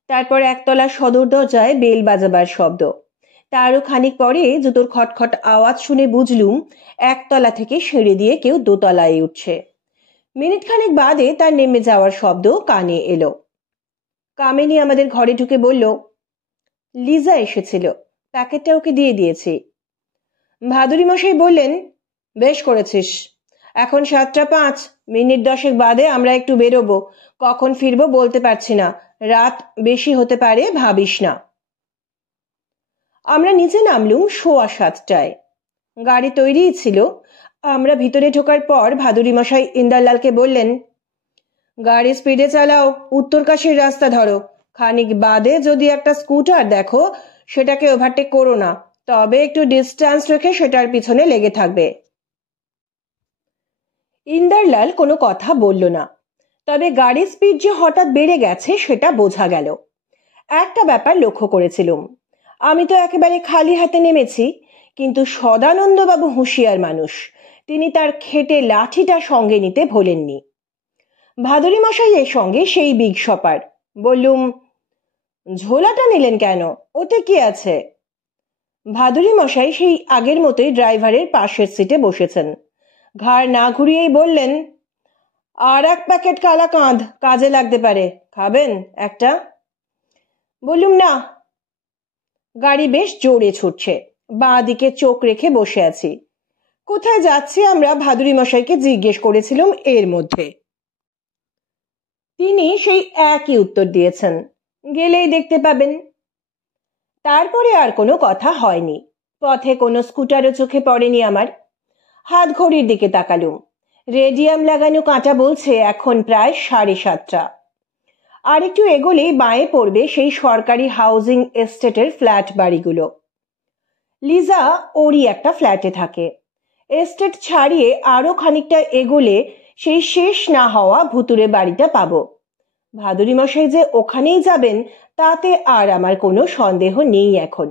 তারপর একতলা সদর দরজায় বেল বাজাবার শব্দ। তারও খানিক পরে জুতোর খটখট আওয়াজ শুনে বুঝলুম একতলা থেকে সিঁড়ি দিয়ে কেউ দোতলায় উঠছে। মিনিট খানেক বাদে তার নেমে যাওয়ার শব্দ কানে এলো। কামিনী আমাদের ঘরে ঢুকে বলল, লিজা এসেছিল, প্যাকেটটা ওকে দিয়ে দিয়েছি। ভাদুরী মশাই বললেন, বেশ করেছিস, এখন 7টা 5, মিনিট 10 বাদে আমরা একটু বেরোবো, কখন ফিরবো বলতে পারছি না, রাত বেশি হতে পারে, ভাবিস না। আমরা নিচে নামলুম 7:15টায়। গাড়ি তৈরিই ছিল। আমরা ভিতরে ঢোকার পর ভাদুরী মশাই ইন্দারলালকে বললেন, গাড়ি স্পিডে চালাও, উত্তরকাশীর রাস্তা ধরো, খানিক বাদে যদি একটা স্কুটার দেখো সেটাকে ওভারটেক করো না, তবে একটু ডিস্টেন্স রেখে সেটার পিছনে লেগে থাকবে। ইন্দারলাল কোনো কথা বলল না, তবে গাড়ির স্পিড যে হঠাৎ বেড়ে গেছে সেটা বোঝা গেল। একটা ব্যাপার লক্ষ্য করেছিলুম, আমি তো একেবারে খালি হাতে নেমেছি, কিন্তু সদানন্দবাবু হুঁশিয়ার মানুষ, তিনি তার খেটে লাঠিটা সঙ্গে নিতে ভোলেননি। ভাদুরী মশাইয়ের সঙ্গে সেই বিগ শপার। বললুম, ঝোলাটা নিলেন কেন, ওতে কি আছে? ভাদুরী মশাই সেই আগের মতোই ড্রাইভারের পাশের সিটে বসেছেন। ঘাড় না ঘুরিয়েই বললেন, আর 1 প্যাকেট কালাকাঁদ কাজে লাগতে পারে, খাবেন একটা? বললুম, না। গাড়ি বেশ জোরে ছুটছে, বাঁ দিকে চোখ রেখে বসে আছি। কোথায় যাচ্ছি আমরা ভাদুরী মশাইকে জিজ্ঞেস করেছিলাম এর মধ্যে। তিনি সেই একই উত্তর দিয়েছেন, গেলেই দেখতে পাবেন। তারপরে আর কোনো কথা হয়নি। পথে কোনো স্কুটারও চোখে পড়েনি আমার। হাত ঘড়ির দিকে তাকালুম। রেডিয়াম লাগানো কাঁটা বলছে এখন প্রায় 7:30। আর একটু এগোলেই বাঁয়ে পড়বে সেই সরকারি হাউজিং এস্টেটের ফ্ল্যাট বাড়িগুলো। লিজা ওরই একটা ফ্ল্যাটে থাকে। এস্টেট ছাড়িয়ে আরো খানিকটা এগোলে সেই শেষ না হওয়া ভুতুরে বাড়িটা পাবো। ভাদুরী মশাই যে ওখানেই যাবেন তাতে আর আমার কোনো সন্দেহ নেই এখন।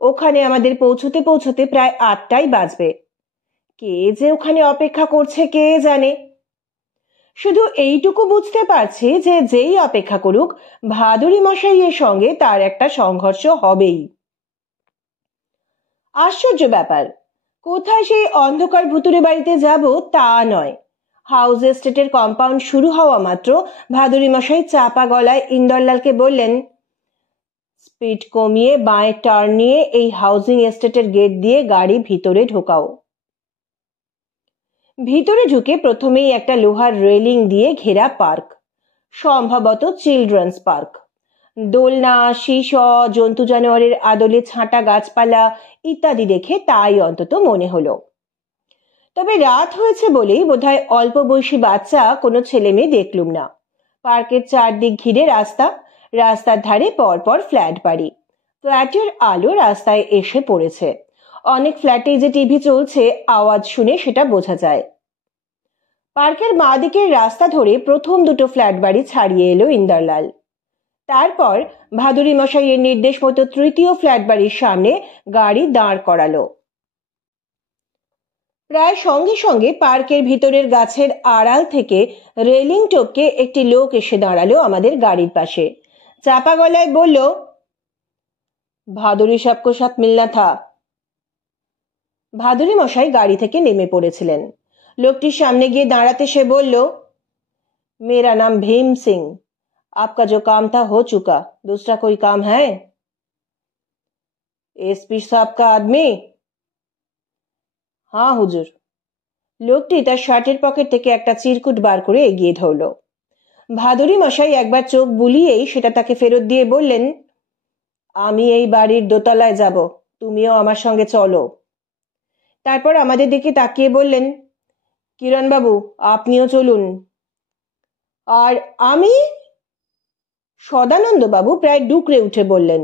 ওখানে আমাদের পৌঁছতে পৌঁছতে প্রায় 8টাই বাজবে। কে যে ওখানে অপেক্ষা করছে কে জানে। শুধু এইটুকু বুঝতে পারছি যে যেই অপেক্ষা করুক ভাদুরী মশাইয়ের সঙ্গে তার একটা সংঘর্ষ হবেই। আশ্চর্য ব্যাপার, কোথায় সেই অন্ধকার ভুতুরে বাড়িতে যাব তা নয়। হাউস এস্টেটের কম্পাউন্ড শুরু হওয়া মাত্র ভাদুরী মশাই চাপা গলায় ইন্দরলালকে বললেন, স্পিড কমিয়ে বাঁয়ে টার্ন নিয়ে এই হাউজিং এস্টেটের গেট দিয়ে গাড়ি ভিতরে ঢোকাও। ভিতরে ঢুকে প্রথমেই একটা লোহার রেলিং দিয়ে ঘেরা পার্ক, সম্ভবত চিলড্রেন্স পার্ক। দোলনা, শীষ, জন্তু জানোয়ারের আদলে ছাঁটা গাছপালা ইত্যাদি দেখে তাই অন্তত মনে হলো। তবে রাত হয়েছে বলেই বোধহয় অল্প বয়সী বাচ্চা কোনো ছেলে মেয়ে দেখলুম না। পার্কের চারদিক ঘিরে রাস্তা, রাস্তার ধারে পরপর ফ্ল্যাট বাড়ি। ফ্ল্যাটের আলো রাস্তায় এসে পড়েছে। অনেক ফ্ল্যাটে যে টিভি চলছে আওয়াজ শুনে সেটা বোঝা যায়। পার্কের বাঁ দিকের রাস্তা ধরে প্রথম দুটো ফ্ল্যাট বাড়ি ছাড়িয়ে এলো ইন্দারলাল। তারপর ভাদুরী মশাইয়ের নির্দেশ মতো তৃতীয় ফ্ল্যাট বাড়ির সামনে গাড়ি দাঁড় করালো। প্রায় সঙ্গে সঙ্গে পার্কের ভিতরের গাছের আড়াল থেকে রেলিং টপকে একটি লোক এসে দাঁড়ালো আমাদের গাড়ির পাশে। চাপা গলায় বলল, ভাদুরী সবকো সাথ মিলনা থা। ভাদুরী মশাই গাড়ি থেকে নেমে পড়েছিলেন। লোকটির সামনে গিয়ে দাঁড়াতে সে বলল, मेरा नाम भीम सिंह, आपका जो काम था हो चुका, दूसरा कोई काम है? एसपी साहब का आदमी? हाँ हुजूर। লোকটি তার শার্টের পকেট থেকে একটা চিরকুট বার করে এগিয়ে ধরল। ভাদুরী মশাই একবার চোখ বুলিয়েই সেটা তাকে ফেরত দিয়ে বললেন, আমি এই বাড়ির দোতলায় যাব, তুমিও আমার সঙ্গে চলো। তারপর আমাদের দিকে তাকিয়ে বললেন, কিরণবাবু আপনিও চলুন। আর আমি? সদানন্দবাবু প্রায় ডুকরে উঠে বললেন,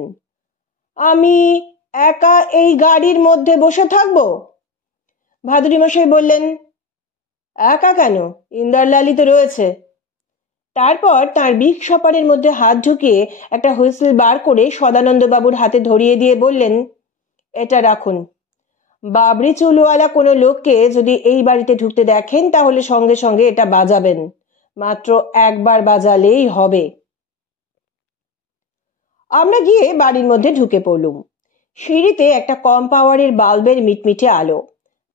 আমি একা এই গাড়ির মধ্যে বসে থাকবো? ভাদুরী মশাই বললেন, একা কেন, ইন্দ্রলালই তো রয়েছে। তারপর তার বিগ শপারের মধ্যে হাত ঢুকিয়ে একটা হুইসেল বার করে সদানন্দ বাবুর হাতে ধরিয়ে দিয়ে বললেন, এটা রাখুন। বাবরি চুলওয়ালা কোনো লোককে যদি এই বাড়িতে ঢুকতে দেখেন তাহলে সঙ্গে সঙ্গে এটা বাজাবেন, মাত্র একবার বাজালেই হবে। আমরা গিয়ে বাড়ির মধ্যে ঢুকে পড়লুম। সিঁড়িতে একটা কম পাওয়ারের বাল্বের মিটমিটে আলো।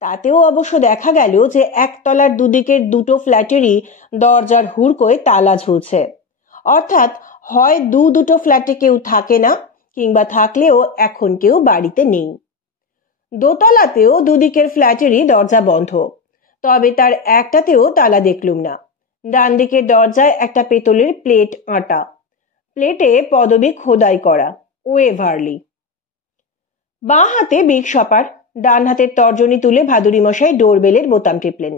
তাতেও অবশ্য দেখা গেল যে একতলার দুদিকের দুটো ফ্ল্যাটেরই দরজার হুড়কোয় তালা ঝুলছে, অর্থাৎ হয় দুটো ফ্ল্যাটে কেউ থাকে না, কিংবা থাকলেও এখন কেউ বাড়িতে নেই। দোতলাতেও দুদিকের ফ্ল্যাটেরই দরজা বন্ধ, তবে তার একটাতেও তালা দেখলুম না। ডান দিকের দরজায় একটা পেতলের প্লেট আঁটা, প্লেটে পদবি খোদাই করা, ওয়েভারলি। বাঁ হাতে বিগ শপার, ডান হাতের তর্জনী তুলে ভাদুরী মশাই ডোরবেলের বোতাম টিপলেন।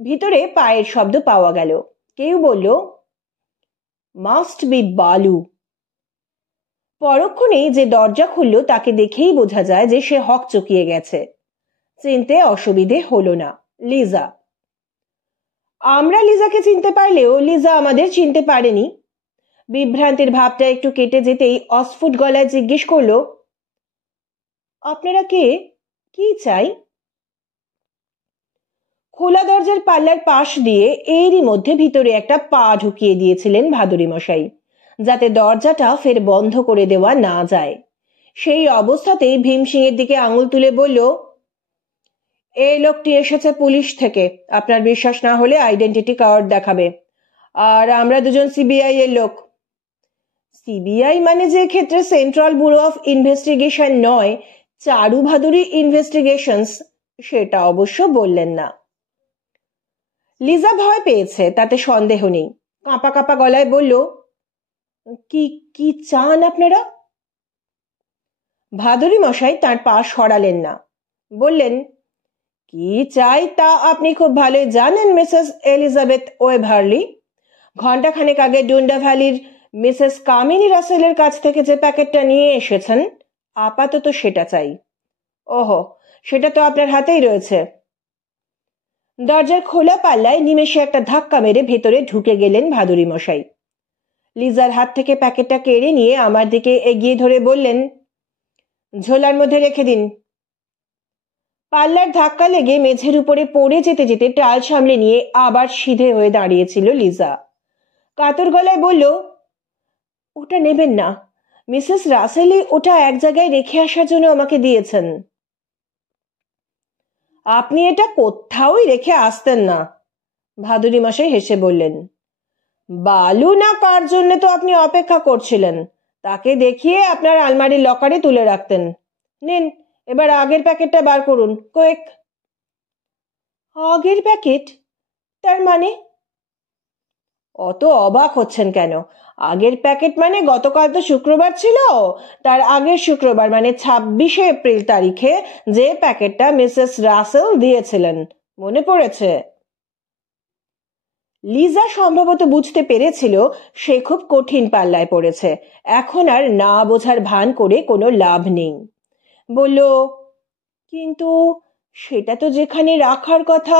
ভিতরে পায়ের শব্দ পাওয়া গেল। কেউ বলল, মাস্ট বি বালু। পরক্ষণেই যে দরজা খুলল তাকে দেখেই বোঝা যায় যে সে হক চকিয়ে গেছে। চিনতে অসুবিধে হলো না, লিজা। আমরা লিজাকে চিনতে পারলেও লিজা আমাদের চিনতে পারেনি। বিভ্রান্তির ভাবটা একটু কেটে যেতেই অস্ফুট গলায় জিজ্ঞেস করলো, আপনারা কে, কি চাই? খোলা দরজার পাল্লার পাশ দিয়ে এরই মধ্যে ভিতরে একটা পা ঢুকিয়ে দিয়েছিলেন ভাদুরী মশাই, যাতে দরজাটা ফের বন্ধ করে দেওয়া না যায়। সেই অবস্থাতেই ভীমসিংয়ের দিকে আঙুল তুলে বলল, এই লোকটি এসেছে পুলিশ থেকে, আপনার বিশ্বাস না হলে আইডেন্টিটি কার্ড দেখাবে। আর আমরা দুজন সিবিআই এর লোক। সিবিআই মানে যে ক্ষেত্রে সেন্ট্রাল ব্যুরো অফ ইনভেস্টিগেশন নয়, চারু ভাদুরী ইনভেস্টিগেশনস, সেটা অবশ্য বললেন না। লিজা ভয় পেয়েছে, তাতে সন্দেহ নেই। কাঁপা কাঁপা গলায় বলল, কি কি চান আপনারা? ভাদুরী মশাই তার পা সরালেন না, বললেন, কি চাই তা আপনি খুব ভালোই জানেন মিসেস এলিজাবেথ ওয়েভারলি। ঘণ্টাখানেক আগে ডুন্ডা ভ্যালির মিসেস কামিনী রাসেলের কাছ থেকে যে প্যাকেটটা নিয়ে এসেছেন, আপাতত সেটা চাই। ওহো, সেটা তো আপনার হাতেই রয়েছে। দরজার খোলা পাল্লায় নিমেষে একটা ধাক্কা মেরে ভেতরে ঢুকে গেলেন ভাদুরী মশাই। লিজার হাত থেকে প্যাকেটটা কেড়ে নিয়ে আমার দিকে এগিয়ে ধরে বললেন, ঝোলার মধ্যে রেখে দিন। পাল্লার ধাক্কা লেগে মেঝের উপরে পড়ে যেতে যেতে টাল সামলে নিয়ে আবার সিধে হয়ে দাঁড়িয়েছিল লিজা। কাতর গলায় বলল, ওটা নেবেন না, মিসেস রাসেলই ওটা এক জায়গায় রেখে আসার জন্য আমাকে দিয়েছেন। আপনি এটা কোথাওই রেখে আসতেন না, ভাদুরী মশাই হেসে বললেন। বালু না কার জন্য তো আপনি অপেক্ষা করছিলেন, তাকে দেখিয়ে আপনার আলমারির লকারে তুলে রাখতেন। নিন, এবার আগের প্যাকেটটা বার করুন, কোয়েক। আগের প্যাকেট? তার মানে? অত অবাক হচ্ছেন কেন? আগের প্যাকেট মানে গতকাল তো শুক্রবার ছিল, তার আগের শুক্রবার মানে 26শে এপ্রিল তারিখে যে প্যাকেটটা মিসেস রাসেল দিয়েছিলেন, মনে পড়েছে? লিজা সম্ভবত বুঝতে পেরেছিল সে খুব কঠিন পাল্লায় পড়েছে, এখন আর না বোঝার ভান করে কোনো লাভ নেই। বলল, কিন্তু সেটা তো যেখানে রাখার কথা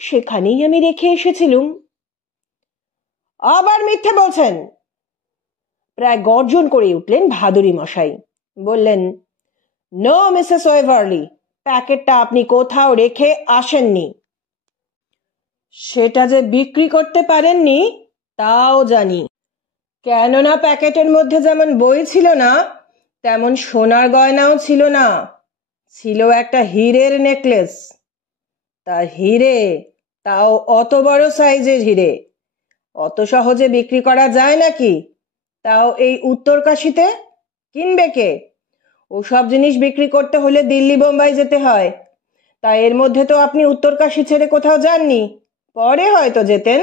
সেখানেই আমি রেখে এসেছিলুম। আবার মিথ্যে বলছেন, প্রায় গর্জন করে উঠলেন ভাদুরী মশাই। বললেন, নো মিসেস ওয়েভারলি, প্যাকেটটা আপনি কোথাও রেখে আসেননি। সেটা যে বিক্রি করতে পারেননি তাও জানি, কেননা প্যাকেটের মধ্যে যেমন বই ছিল না তেমন সোনার গয়নাও ছিল না, ছিল একটা হীরের নেকলেস। তা হিরে, তাও অত বড় সাইজের হিরে, অত সহজে বিক্রি করা যায় নাকি? তাও এই উত্তরকাশীতে? কিনবে কে? ওসব জিনিস বিক্রি করতে হলে দিল্লি বোম্বাই যেতে হয়। তা এর মধ্যে তো আপনি উত্তরকাশী ছেড়ে কোথাও যাননি, পরে হয়তো যেতেন,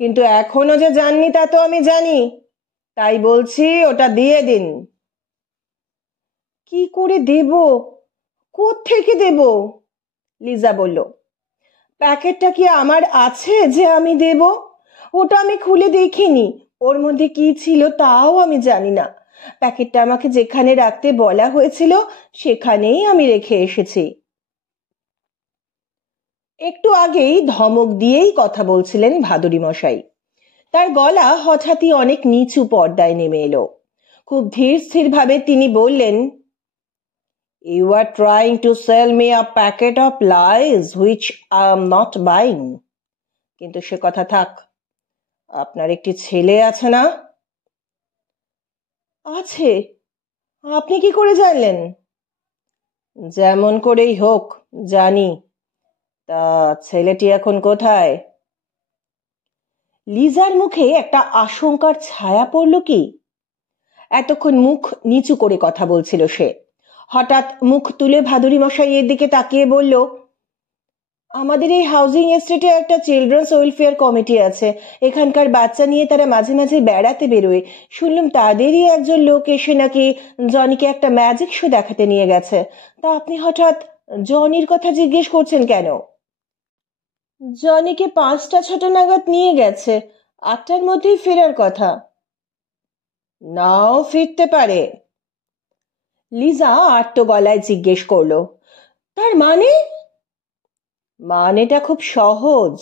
কিন্তু এখনো যে যাননি তা তো আমি জানি। তাই বলছি ওটা দিয়ে দিন। কি করে দেব, কোত্থেকে দেব? লিজা বলল, প্যাকেটটা কি আমার আছে যে আমি দেব? ওটা আমি খুলে দেখিনি, ওর মধ্যে কি ছিল তাও আমি জানি না। প্যাকেটটা আমাকে যেখানে রাখতে বলা হয়েছিল সেখানেই আমি রেখে এসেছি। একটু আগেই ধমক দিয়েই কথা বলছিলেন ভাদুরী মশাই। তার গলা হঠাৎই অনেক নিচু পর্দায় নেমে এলো। খুব ধীর স্থির ভাবে তিনি বললেন, "You are trying to sell me a packet of lies which I am not buying." কিন্তু সে কথা থাক, আপনার একটি ছেলে আছে না? আছে। আপনি কি করে জানলেন? যেমন করেই হোক জানি। তা ছেলেটি এখন কোথায়? লিজার মুখে একটা আশঙ্কার ছায়া পড়ল কি? এতক্ষণ মুখ নিচু করে কথা বলছিল সে। হঠাৎ মুখ তুলে ভাদুরী মশাইয়ের দিকে তাকিয়ে বলল, আমাদের এই হাউজিং এস্টেটে একটা চিলড্রেন্স ওয়েলফেয়ার কমিটি আছে। এখানকার বাচ্চা নিয়ে তারা মাঝে মাঝে বেড়াতে বেরোয়। শুনলাম তাদেরই একজন লোক এসে নাকি জনিকে একটা ম্যাজিক শো দেখাতে নিয়ে গেছে। তা আপনি হঠাৎ জনির কথা জিজ্ঞেস করছেন কেন? জনিকে 5টা-6টা নাগাদ নিয়ে গেছে, 8টার মধ্যেই ফেরার কথা। নাও ফিরতে পারে। লিজা আর্ত গলায় জিজ্ঞেস করলো, তার মানে? মানেটা খুব সহজ,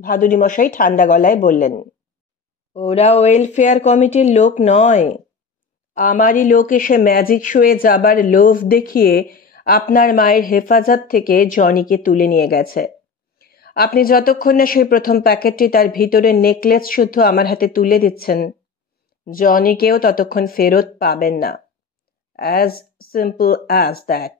ভাদুরী মশাই ঠান্ডা গলায় বললেন। ওরা ওয়েলফেয়ার কমিটির লোক নয়। আমারই লোক এসে ম্যাজিক শোয়ে যাবার লোভ দেখিয়ে আপনার মায়ের হেফাজত থেকে জনিকে তুলে নিয়ে গেছে। আপনি যতক্ষণ না সেই প্রথম প্যাকেটটি তার ভিতরের নেকলেস শুদ্ধ আমার হাতে তুলে দিচ্ছেন, জনিকেও ততক্ষণ ফেরত পাবেন না। As simple as that.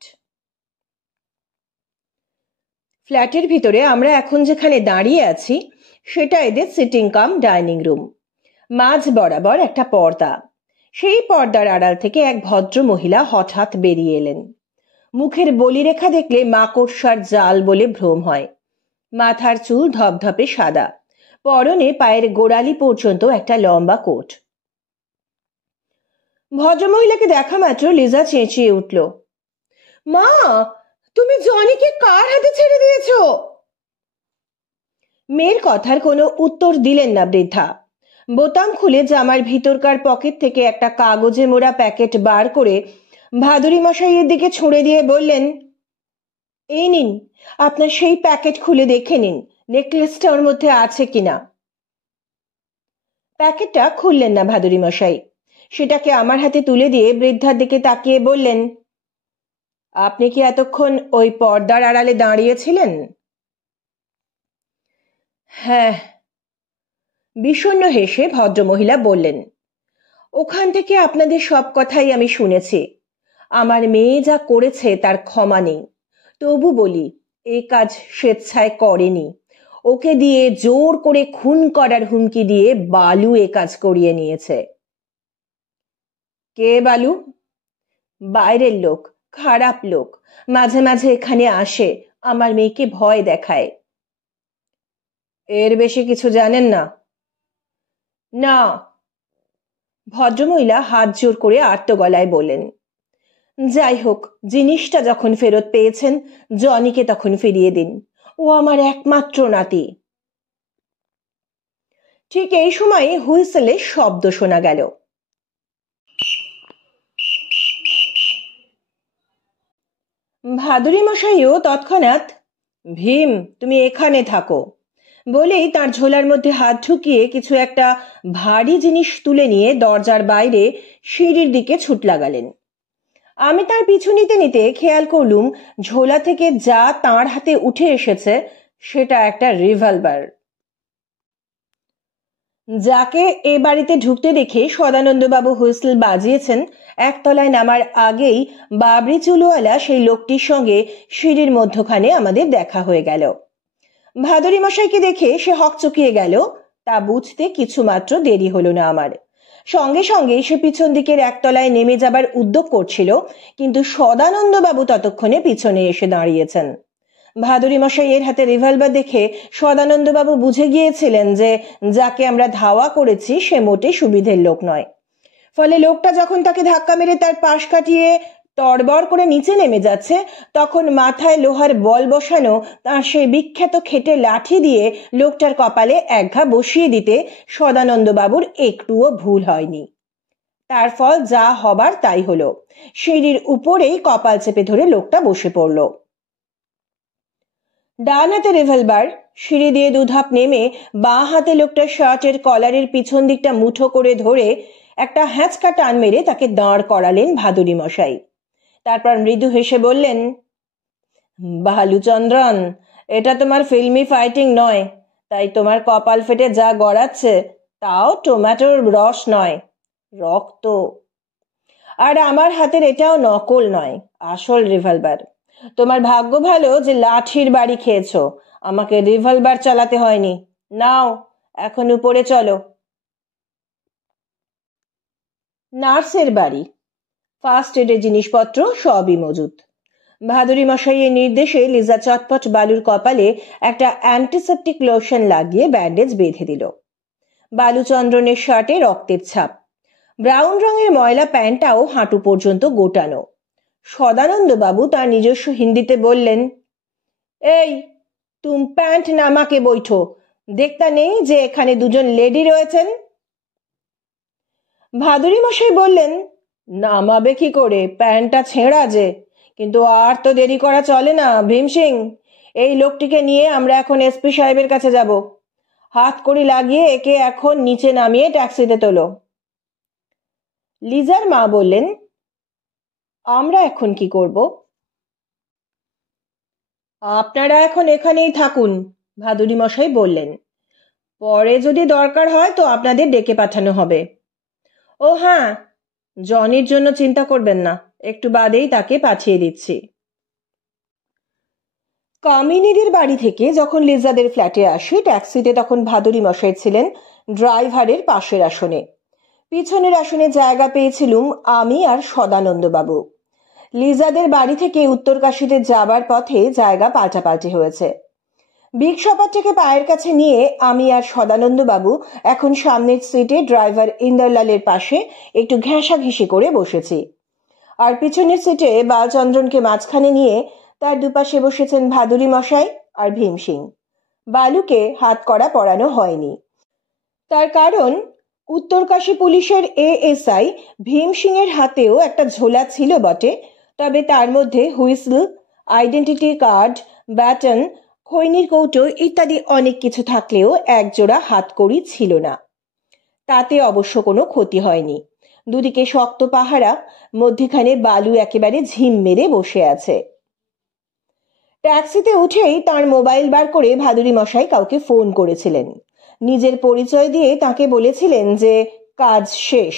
ফ্ল্যাটের ভিতরে আমরা এখন যেখানে দাঁড়িয়ে আছি সেটা এদের সিটিং কাম ডাইনিং রুম। মাঝ বরাবর একটা পর্দা। সেই পর্দার আড়াল থেকে এক ভদ্র মহিলা হঠাৎ বেরিয়ে এলেন। মুখের বলিরেখা দেখলে মাকড়সার জাল বলে ভ্রম হয়। মাথার চুল ধপধপে সাদা, পরনে পায়ের গোড়ালি পর্যন্ত একটা লম্বা কোট। ভদ্রমহিলাকে দেখা মাত্র লিজা চেঁচিয়ে উঠল, মা, তুমি জনিকে কার হাতে ছেড়ে দিয়েছ? মেয়ের কথার কোনো উত্তর দিলেন না বৃদ্ধা। বোতাম খুলে জামার ভিতরকার পকেট থেকে একটা কাগজে মোড়া প্যাকেট বার করে ভাদুরী মশাইয়ের দিকে ছুঁড়ে দিয়ে বললেন, এই নিন, আপনার সেই প্যাকেট খুলে দেখে নিন নেকলেসটা ওর মধ্যে আছে কিনা। প্যাকেটটা খুললেন না ভাদুরী মশাই। সেটাকে আমার হাতে তুলে দিয়ে বৃদ্ধার দিকে তাকিয়ে বললেন, আপনি কি এতক্ষণ ওই পর্দার আড়ালে দাঁড়িয়েছিলেন? হ্যাঁ। বিষণ্ণ হেসে ভদ্রমহিলা বললেন, ওখান থেকে আপনাদের সব কথাই আমি শুনেছি। আমার মেয়ে যা করেছে তার ক্ষমা নেই। তবু বলি, এ কাজ স্বেচ্ছায় করেনি। ওকে দিয়ে জোর করে খুন করার হুমকি দিয়ে বালু এ কাজ করিয়ে নিয়েছে। কে বালু? বাইরের লোক, খারাপ লোক। মাঝে মাঝে এখানে আসে, আমার মেয়েকে ভয় দেখায়। এর বেশি কিছু জানেন না? না। ভদ্রমহিলা হাত জোর করে আর্ত গলায় বললেন, যাই হোক, জিনিসটা যখন ফেরত পেয়েছেন জনিকে তখন ফিরিয়ে দিন। ও আমার একমাত্র নাতি। ঠিক এই সময় হুইসেলের শব্দ শোনা গেল। ভাদুরী মশাইও তৎক্ষণাৎ, ভীম, তুমি এখানে থাকো বলেই তার ঝোলার মধ্যে হাত ঢুকিয়ে কিছু একটা ভারী জিনিস তুলে নিয়ে দরজার বাইরে সিঁড়ির দিকে ছুট লাগালেন। আমি তার পিছু নিতে নিতে খেয়াল করলুম ঝোলা থেকে যা তার হাতে উঠে এসেছে সেটা একটা রিভলভার। যাকে এ বাড়িতে ঢুকতে দেখে সদানন্দবাবু হুইসেল বাজিয়েছেন, একতলায় নামার আগেই বাবরি চুলওয়ালা সেই লোকটির সঙ্গে সিঁড়ির মধ্যখানে আমাদের দেখা হয়ে গেল। ভাদুরী মশাইকে দেখে সে হকচকিয়ে গেল, তা বুঝতে কিছুমাত্র দেরি হলো না আমার। সঙ্গে সঙ্গে সে পিছন দিকের একতলায় নেমে যাবার উদ্যোগ করছিল, কিন্তু সদানন্দবাবু ততক্ষণে পিছনে এসে দাঁড়িয়েছেন। ভাদুরী মশাইয়ের হাতে রিভলভার দেখে সদানন্দবাবু বুঝে গিয়েছিলেন যে যাকে আমরা ধাওয়া করেছি সে মোটে সুবিধের লোক নয়। ফলে লোকটা যখন তাকে ধাক্কা মেরে তার পাশ কাটিয়ে তড়বড় করে নিচে নেমে যাচ্ছে, তখন মাথায় লোহার বল বসানো তার সেই বিখ্যাত খেটে লাঠি দিয়ে লোকটার কপালে একঘা বসিয়ে দিতে সদানন্দবাবুর একটুও ভুল হয়নি। তার ফল যা হবার তাই হলো। সিঁড়ির উপরেই কপাল চেপে ধরে লোকটা বসে পড়ল। ডান হাতে রিভলভার, সিঁড়ি দিয়ে দুধাপ নেমে বাঁ হাতে লোকটার শার্টের কলারের পিছন দিকটা মুঠো করে ধরে একটা হ্যাঁচকা টান মেরে তাকে দাঁড় করালেন ভাদুরী মশাই। তারপর মৃদু হেসে বললেন, বালুচন্দ্রন, এটা তোমার ফিল্মি ফাইটিং নয়, তাই তোমার কপাল ফেটে যা গড়াচ্ছে তাও টমেটোর রস নয়, রক্ত। আর আমার হাতের এটাও নকল নয়, আসল রিভলভার। তোমার ভাগ্য ভালো যে লাঠির বাড়ি খেয়েছো, আমাকে রিভলভার চালাতে হয়নি। নাও, এখন উপরে চলো। নার্সের বাড়ি, ফার্স্ট এডের জিনিসপত্র সবই মজুদ। ভাদুরী মশাইয়ের নির্দেশে লিজা চটপট বালুর কপালে একটা অ্যান্টিসেপটিক লোশন লাগিয়ে ব্যান্ডেজ বেঁধে দিল। বালুচন্দ্রনের শার্টে রক্তের ছাপ, ব্রাউন রঙের ময়লা প্যান্টটাও হাঁটু পর্যন্ত গোটানো। সদানন্দ বাবু তার নিজস্ব হিন্দিতে বললেন, এই তুম প্যান্ট নামাকে বৈঠো, দেখতা নেই যে এখানে দুজন লেডি রয়েছেন? ভাদুরী মশাই বললেন, নামাবে কি করে, প্যান্টটা ছেঁড়া যে। কিন্তু আর তো দেরি করা চলে না ভীম সিং, এই লোকটিকে নিয়ে আমরা এখন এসপি সাহেবের কাছে যাব। হাত কড়ি লাগিয়ে একে এখন নিচে নামিয়ে ট্যাক্সিতে তোলো। লিজার মা বললেন, আমরা এখন কি করব? আপনারা এখন এখানেই থাকুন, ভাদুরী মশাই বললেন। পরে যদি দরকার হয় তো আপনাদের ডেকে পাঠানো হবে। ও হ্যাঁ, জনির জন্য চিন্তা করবেন না, একটু বাদেই তাকে পাঠিয়ে দিচ্ছি। কামিনীদের বাড়ি থেকে যখন লিজাদের ফ্ল্যাটে আসি ট্যাক্সিতে, তখন ভাদুরী মশাই ছিলেন ড্রাইভারের পাশের আসনে। পিছনের আসনে জায়গা পেয়েছিলুম আমি আর সদানন্দ বাবু। লিজাদের বাড়ি থেকে উত্তরকাশীতে যাবার পথে জায়গা পাল্টাপাল্টি হয়েছে। বিগ শপার থেকে পায়ের কাছে নিয়ে আমি আর সদানন্দ বাবু এখন সামনের সিটে ড্রাইভার ইন্দ্রলালের পাশে একটু ঘেঁষাঘেঁষি করে বসেছি। আর পিছনের সিটে বালচন্দ্রনকে মাঝখানে নিয়ে তার দুপাশে বসেছেন ভাদুরী মশাই আর ভীম সিং। বালুকে হাত কড়া পরানো হয়নি, তার কারণ উত্তরকাশী পুলিশের এএসআই ভীম সিং এর হাতেও একটা ঝোলা ছিল বটে, তবে তার মধ্যে হুইসল, আইডেন্টিটি কার্ড, ব্যাটন, খৈনির কৌটো ইত্যাদি অনেক কিছু থাকলেও একজোড়া হাতকড়ি ছিল না। তাতে অবশ্য কোনো ক্ষতি হয়নি। দুদিকে শক্ত পাহারা, মধ্যখানে বালু একেবারে ঝিম মেরে বসে আছে। ট্যাক্সিতে উঠেই তার মোবাইল বার করে ভাদুরী মশাই কাউকে ফোন করেছিলেন। নিজের পরিচয় দিয়ে তাকে বলেছিলেন যে কাজ শেষ,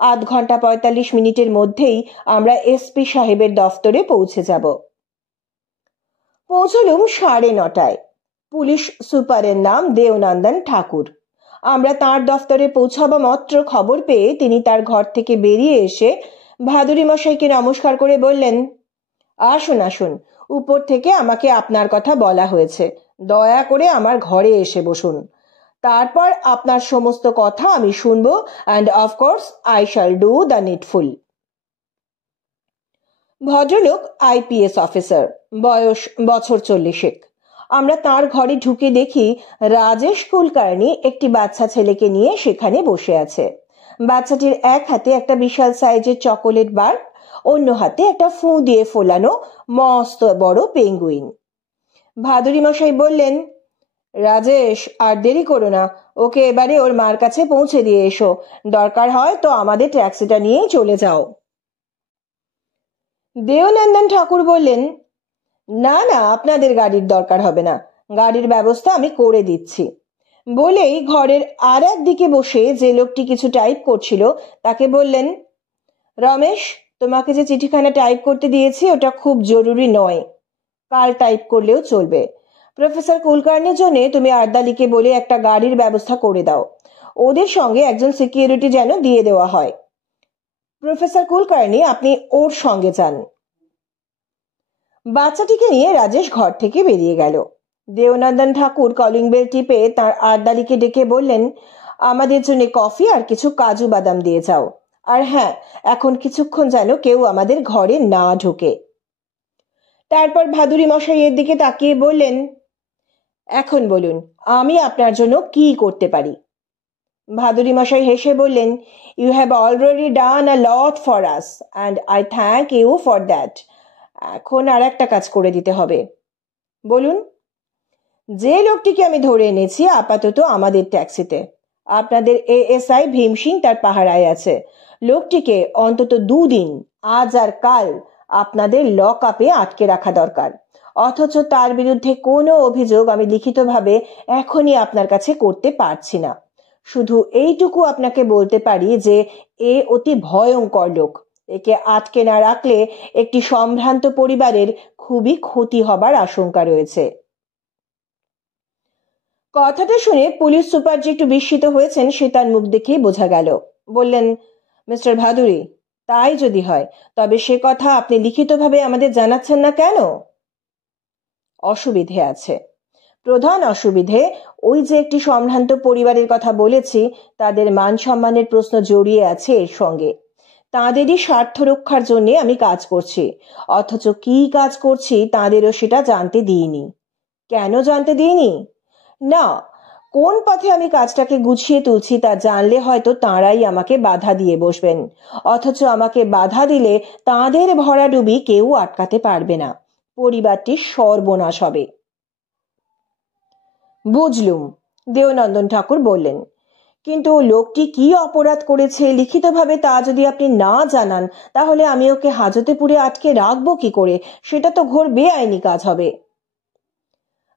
৮ ঘন্টা ৪৫ মিনিটের মধ্যেই আমরা এসপি সাহেবের দফতরে পৌঁছে যাব। পৌঁছলুম ৯:৩০। পুলিশ সুপারের নাম দেওনন্দন ঠাকুর। আমরা তার দফতরে পৌঁছাবা মাত্র খবর পেয়ে তিনি তার ঘর থেকে বেরিয়ে এসে ভাদুরী মশাইকে নমস্কার করে বললেন, আসুন আসুন, উপর থেকে আমাকে আপনার কথা বলা হয়েছে, দয়া করে আমার ঘরে এসে বসুন, তারপর আপনার সমস্ত কথা আমি শুনবো, and of course I shall do the needful. ভদ্রলোক আইপিএস অফিসার, বয়স বছর ৪০। আমরা তার ঘরে ঢুকে দেখি রাজেশ কুলকার্নি একটি বাচ্চা ছেলেকে নিয়ে সেখানে বসে আছে। বাচ্চাটির এক হাতে একটা বিশাল সাইজের চকোলেট বার, অন্য হাতে একটা ফুঁ দিয়ে ফোলানো মস্ত বড় পেঙ্গুইন। ভাদুরী মশাই বললেন, রাজেশ, আর দেরি করো না, ওকে এবারে ওর মার কাছে পৌঁছে দিয়ে এসো, দরকার হয় তো আমাদের ট্যাক্সিটা নিয়েই চলে যাও। দেওনন্দন ঠাকুর বললেন, না না, আপনাদের গাড়ির দরকার হবে না, গাড়ির ব্যবস্থা আমি করে দিচ্ছি। বলেই ঘরের আর এক দিকে বসে যে লোকটি কিছু টাইপ করছিল তাকে বললেন, রমেশ, তোমাকে যে চিঠিখানা টাইপ করতে দিয়েছি ওটা খুব জরুরি নয়, কাল টাইপ করলেও চলবে। প্রফেসর কুলকার্নির জন্য তুমি আর্দালিকে বলে একটা গাড়ির ব্যবস্থা করে দাও, ওদের সঙ্গে একজন সিকিউরিটি যেন দিয়ে দেওয়া হয়। প্রফেসর কুলকার্নি, আপনি ওর সঙ্গে যান। বাচ্চাটিকে নিয়ে রাজেশ ঘর থেকে বেরিয়ে গেল। দেওনন্দন ঠাকুর কলিং বেল টিপে তার আর্দালিকে ডেকে বললেন, আমাদের জন্য কফি আর কিছু কাজু বাদাম দিয়ে যাও, আর হ্যাঁ, এখন কিছুক্ষণ যেন কেউ আমাদের ঘরে না ঢোকে। তারপর ভাদুরী মশাইয়ের দিকে তাকিয়ে বললেন, এখন বলুন আমি আপনার জন্য কি করতে পারি। ভাদুরী মশাই হেসে বললেন, you have already done a lot for us and I thank you for that. এখন আর একটা কাজ করে দিতে হবে। বলুন। যে লোকটিকে আমি ধরে এনেছি আপাতত আমাদের ট্যাক্সিতে। আপনাদের এএসআই ভীম সিং তার পাহারায় আছে। লোকটিকে অন্তত 2 দিন, আজ আর কাল, আপনাদের লক আপে আটকে রাখা দরকার। অথচ তার বিরুদ্ধে কোনো অভিযোগ আমি লিখিতভাবে এখনই আপনার কাছে করতে পারছি না। শুধু এইটুকু আপনাকে বলতে পারি যে এ অতি ভয়ঙ্কর লোক। একে আটকে না রাখলে একটি সম্ভ্রান্ত পরিবারের খুবই ক্ষতি হবার আশঙ্কা রয়েছে। কথাটা শুনে পুলিশ সুপার যে একটু বিস্মিত হয়েছেন সে তার মুখ দেখেই বোঝা গেল। বললেন, মিস্টার ভাদুরী, তাই যদি হয় তবে সে কথা আপনি লিখিতভাবে আমাদের জানাচ্ছেন না কেন? অসুবিধে আছে। প্রধান অসুবিধে ওই যে একটি সম্ভ্রান্ত পরিবারের কথা বলেছি, তাদের মান সম্মানের প্রশ্ন জড়িয়ে আছে এর সঙ্গে। তাঁদেরই স্বার্থ রক্ষার জন্য আমি কাজ করছি, অথচ কি কাজ করছি তাঁদেরও সেটা জানতে দিইনি। কেন জানতে দিইনি? না, কোন পথে আমি কাজটাকে গুছিয়ে তুলছি তা জানলে হয়তো তাঁরাই আমাকে বাধা দিয়ে বসবেন, অথচ আমাকে বাধা দিলে তাঁদের ভরাডুবি কেউ আটকাতে পারবে না। পরিবারটির সর্বনাশ হবে। বুঝলুম, দেওনন্দন ঠাকুর বললেন। কিন্তু লোকটি কি অপরাধ করেছে লিখিতভাবে তা যদি আপনি না জানান, তাহলে আমি ওকে হাজতে পুরে আটকে রাখবো কি করে? সেটা তো ঘোর বেআইনি কাজ হবে।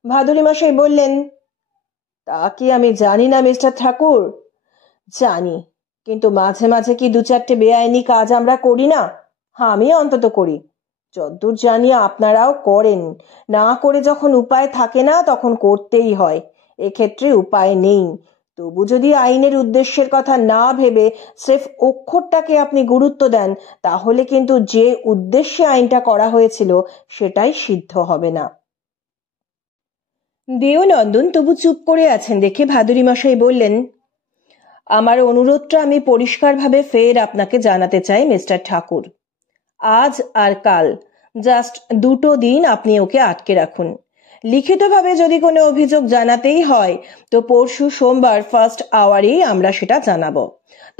ভাদুরী মশাই বললেন, তা কি আমি জানি না মিস্টার ঠাকুর? জানি, কিন্তু মাঝে মাঝে কি 2-4টে বেআইনি কাজ আমরা করি না? আমি অন্তত করি। যদ্দূর জানি আপনারাও করেন। না করে যখন উপায় থাকে না তখন করতেই হয়। এক্ষেত্রে উপায় নেই। তবু যদি আইনের উদ্দেশ্যের কথা না ভেবে স্রেফ অক্ষরটাকে আপনি গুরুত্ব দেন, তাহলে কিন্তু যে উদ্দেশ্যে আইনটা করা হয়েছিল সেটাই সিদ্ধ হবে না। দেওনন্দন তবু চুপ করে আছেন দেখে ভাদুরী মশাই বললেন, আমার অনুরোধটা আমি পরিষ্কারভাবে ফের আপনাকে জানাতে চাই মিস্টার ঠাকুর। আজ আর কাল, জাস্ট 2 দিন আপনি ওকে আটকে রাখুন। লিখিতভাবে যদি কোনো অভিযোগ জানাতেই হয় তো পরশু সোমবার ফার্স্ট আওয়ারেই আমরা সেটা জানাবো।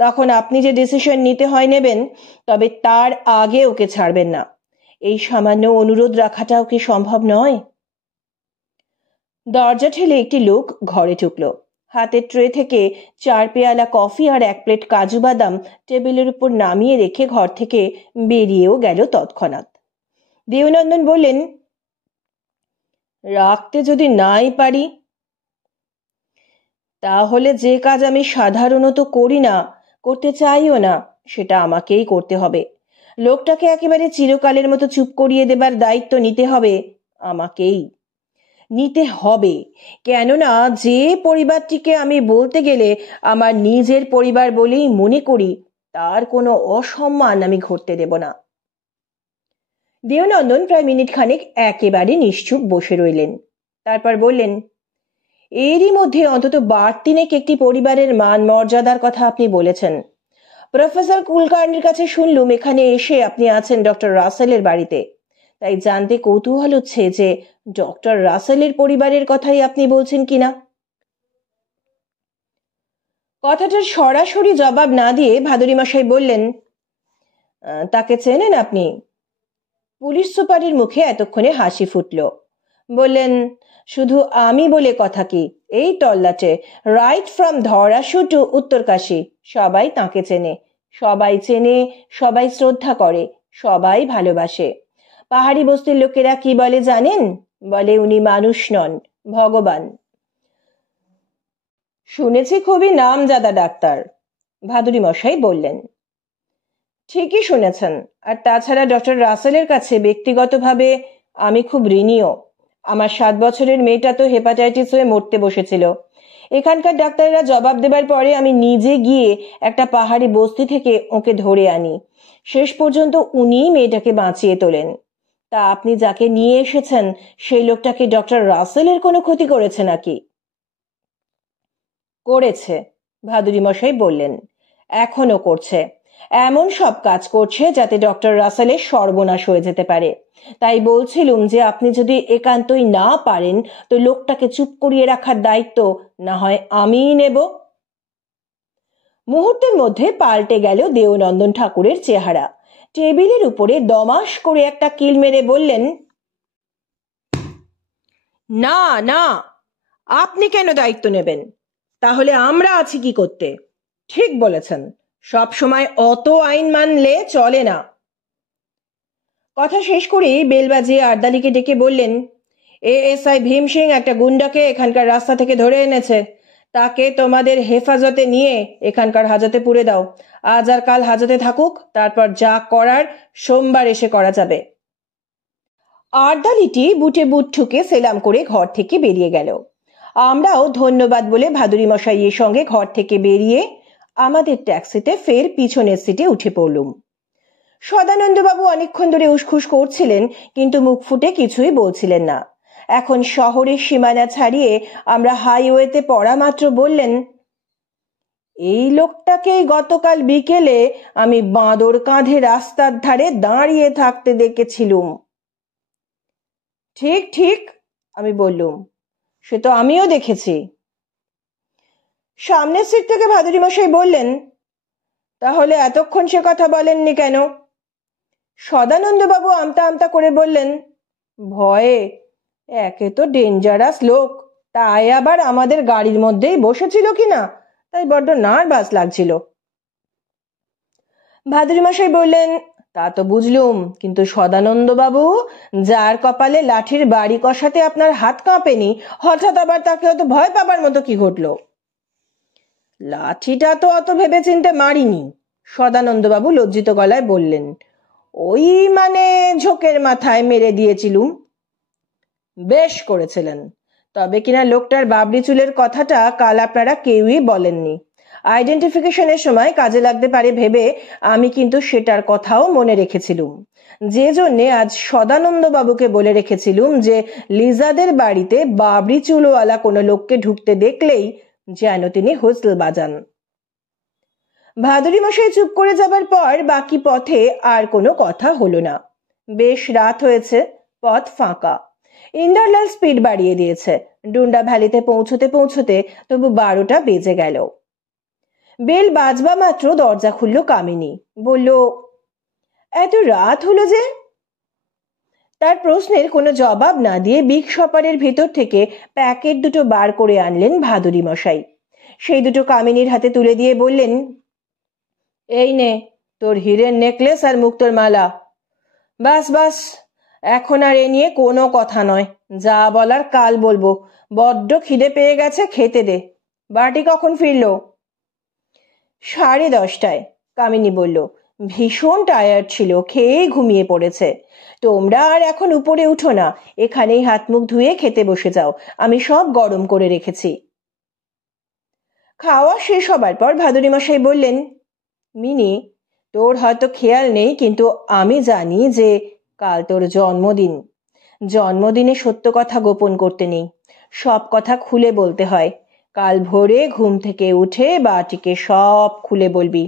তখন আপনি যে ডিসিশন নিতে হয় নেবেন, তবে তার আগে ওকে ছাড়বেন না। এই সামান্য অনুরোধ রাখাটাও কি সম্ভব নয়? দরজা ঠেলে একটি লোক ঘরে ঢুকলো। হাতের ট্রে থেকে 4 পেয়ালা কফি আর 1 প্লেট কাজু বাদাম টেবিলের উপর নামিয়ে রেখে ঘর থেকে বেরিয়েও গেল তৎক্ষণাৎ। দেওনন্দন বললেন, রাখতে যদি নাই পারি, তাহলে যে কাজ আমি সাধারণত করি না, করতে চাইও না, সেটা আমাকেই করতে হবে। লোকটাকে একেবারে চিরকালের মতো চুপ করিয়ে দেবার দায়িত্ব নিতে হবে আমাকেই। নিতে হবে, কেননা যে পরিবারটিকে আমি বলতে গেলে আমার নিজের পরিবার বলেই মনে করি, তার কোনো অসম্মান আমি ঘটতে দেব না। দেওনন্দন প্রায় মিনিট খানেক একেবারে নিশ্চুপ বসে রইলেন। তারপর বললেন, এরই মধ্যে অন্তত 3 একটি পরিবারের মান মর্যাদার কথা আপনি বলেছেন। প্রফেসর কুলকার্নির কাছে শুনলুম এখানে এসে আপনি আছেন ডক্টর রাসেলের বাড়িতে। তাই জানতে কৌতূহল হচ্ছে যে ডক্টর রাসেলের পরিবারের কথাই আপনি বলছেন কিনা। কথাটার সরাসরি জবাব না দিয়ে ভাদুরী মশাই বললেন, তাকে চেনেন আপনি? পুলিশ সুপারের মুখে এতক্ষণে হাসি ফুটল। বললেন, শুধু আমি বলে কথা কি, এই তল্লাটে রাইট ফ্রম ধরাসু টু উত্তরকাশী সবাই তাকে চেনে, সবাই চেনে, সবাই শ্রদ্ধা করে, সবাই ভালোবাসে। পাহাড়ি বস্তির লোকেরা কি বলে জানেন? বলে উনি মানুষ নন, ভগবান। শুনেছি খুবই নামজাদা ডাক্তার। ভাদুরী মশাই বললেন, ঠিকই শুনেছেন। আর তাছাড়া ডক্টর রাসেলের কাছে ব্যক্তিগতভাবে আমি খুব ঋণীও। আমার 7 বছরের মেয়েটা তো হেপাটাইটিস হয়ে মরতে বসেছিল। এখানকার ডাক্তাররা জবাব দেবার পরে আমি নিজে গিয়ে একটা পাহাড়ি বস্তি থেকে ওকে ধরে আনি। শেষ পর্যন্ত উনিই মেয়েটাকে বাঁচিয়ে তোলেন। তা আপনি যাকে নিয়ে এসেছেন সেই লোকটাকে ডক্টর রাসেলের কোনো ক্ষতি করেছে নাকি? করেছে, ভাদুরী মশাই বললেন, এখনো করছে। এমন সব কাজ করছে যাতে ডক্টর রাসেলের সর্বনাশ হয়ে যেতে পারে। তাই বলছিলুম যে আপনি যদি একান্তই না পারেন তো লোকটাকে চুপ করিয়ে রাখার দায়িত্ব না হয় আমিই নেব। মুহূর্তের মধ্যে পাল্টে গেল দেওনন্দন ঠাকুরের চেহারা। টেবিলের উপরে দমাস করে একটা কিল মেরে বললেন, না না, আপনি কেন দায়িত্ব নেবেন? তাহলে আমরা আছি কি করতে? ঠিক বলেছেন, সব সময় অত আইন মানলে চলে না। কথা শেষ করেই বেল বাজিয়ে আর্দালিকে ডেকে বললেন, এএসআই ভীম সিং একটা গুন্ডাকে এখানকার রাস্তা থেকে ধরে এনেছে। তাকে তোমাদের হেফাজতে নিয়ে এখানকার হাজতে পুরে দাও। আজ আর কাল হাজতে থাকুক, তারপর যা করার সোমবার এসে করা যাবে। আর্দালিটি বুটে বুট ঠুকে সেলাম করে ঘর থেকে বেরিয়ে গেল। আমরাও ধন্যবাদ বলে ভাদুরী মশাইয়ের সঙ্গে ঘর থেকে বেরিয়ে আমাদের ট্যাক্সিতে ফের পিছনের সিটে উঠে পড়লুম। সদানন্দবাবু অনেকক্ষণ ধরে উসখুস করছিলেন, কিন্তু মুখ ফুটে কিছুই বলছিলেন না। এখন শহরের সীমানা ছাড়িয়ে আমরা হাইওয়েতে পড়া মাত্র বললেন, এই লোকটাকেই গতকাল বিকেলে আমি বাঁদর কাঁধে রাস্তার ধারে দাঁড়িয়ে থাকতে দেখেছিলুম। ঠিক ঠিক, আমি বললুম, সে তো আমিও দেখেছি। সামনের সিট থেকে ভাদুরী মশাই বললেন, তাহলে এতক্ষণ সে কথা বলেননি কেন? সদানন্দবাবু আমতা আমতা করে বললেন, ভয়ে। একে তো ডেঞ্জারাস লোক, তাই আবার আমাদের গাড়ির মধ্যেই বসেছিল কিনা, তাই বড্ড নার্ভাস লাগছিল। ভাদুরী মশাই বললেন, তা তো বুঝলুম, কিন্তু সদানন্দবাবু, যার কপালে লাঠির বাড়ি কষাতে আপনার হাত কাঁপেনি, হঠাৎ আবার তাকে অত ভয় পাবার মতো কি ঘটল? লাঠিটা তো অত ভেবে চিনতে মারিনি, সদানন্দবাবু লজ্জিত গলায় বললেন। ওই মানে ঝোঁকের মাথায় মেরে দিয়েছিলুম। বেশ করেছিলেন, তবে কিনা লোকটার বাবরি চুলের কথাটা কাল আপনারা কেউই বলেননি। আইডেন্টিফিকেশনের সময় কাজে লাগতে পারে ভেবে আমি কিন্তু সেটার কথাও মনে রেখেছিলুম, যে জন্যে আজ সদানন্দবাবুকে বলে রেখেছিলুম যে লিজাদের বাড়িতে বাবরি চুলওয়ালা কোনো লোককে ঢুকতে দেখলেই যেন তিনি হুইসল বাজান। ভাদুরী মশাই চুপ করে যাবার পর বাকি পথে আর কোনো কথা হলো না। বেশ রাত হয়েছে, পথ ফাঁকা। ইন্দারলাল স্পিড বাড়িয়ে দিয়েছে। ডুন্ডা ভ্যালিতে পৌঁছতে পৌঁছতে তবু 12টা বেজে গেল। বেল বাজবা মাত্র দরজা খুলল কামিনী। বলল, এত রাত হলো যে? তার প্রশ্নের কোনো জবাব না দিয়ে বিগ শপারের ভেতর থেকে প্যাকেট দুটো বার করে আনলেন ভাদুরী মশাই। সেই দুটো কামিনীর হাতে তুলে দিয়ে বললেন, এই নে তোর হীরের নেকলেস আর মুক্তোর মালা। বাস বাস, এখন আর এ নিয়ে কোনো কথা নয়, যা বলার কাল বলবো। বড্ড খিদে পেয়ে গেছে, খেতে দে। বাটি কখন ফিরল? 10:30টায়, কামিনী বলল। ভীষণ টায়ার্ড ছিল, খেয়ে ঘুমিয়ে পড়েছে। তোমরা আর এখন উপরে উঠো না, এখানেই হাত মুখ ধুয়ে খেতে বসে যাও, আমি সব গরম করে রেখেছি। খাওয়া শেষ হবার পর ভাদুরী মশাই বললেন, মিনি, তোর হয়তো খেয়াল নেই, কিন্তু আমি জানি যে কাল তোর জন্মদিন। জন্মদিনে সত্য কথা গোপন করতে নেই, সব কথা খুলে বলতে হয়। কাল ভোরে ঘুম থেকে উঠে বাটিকে সব খুলে বলবি,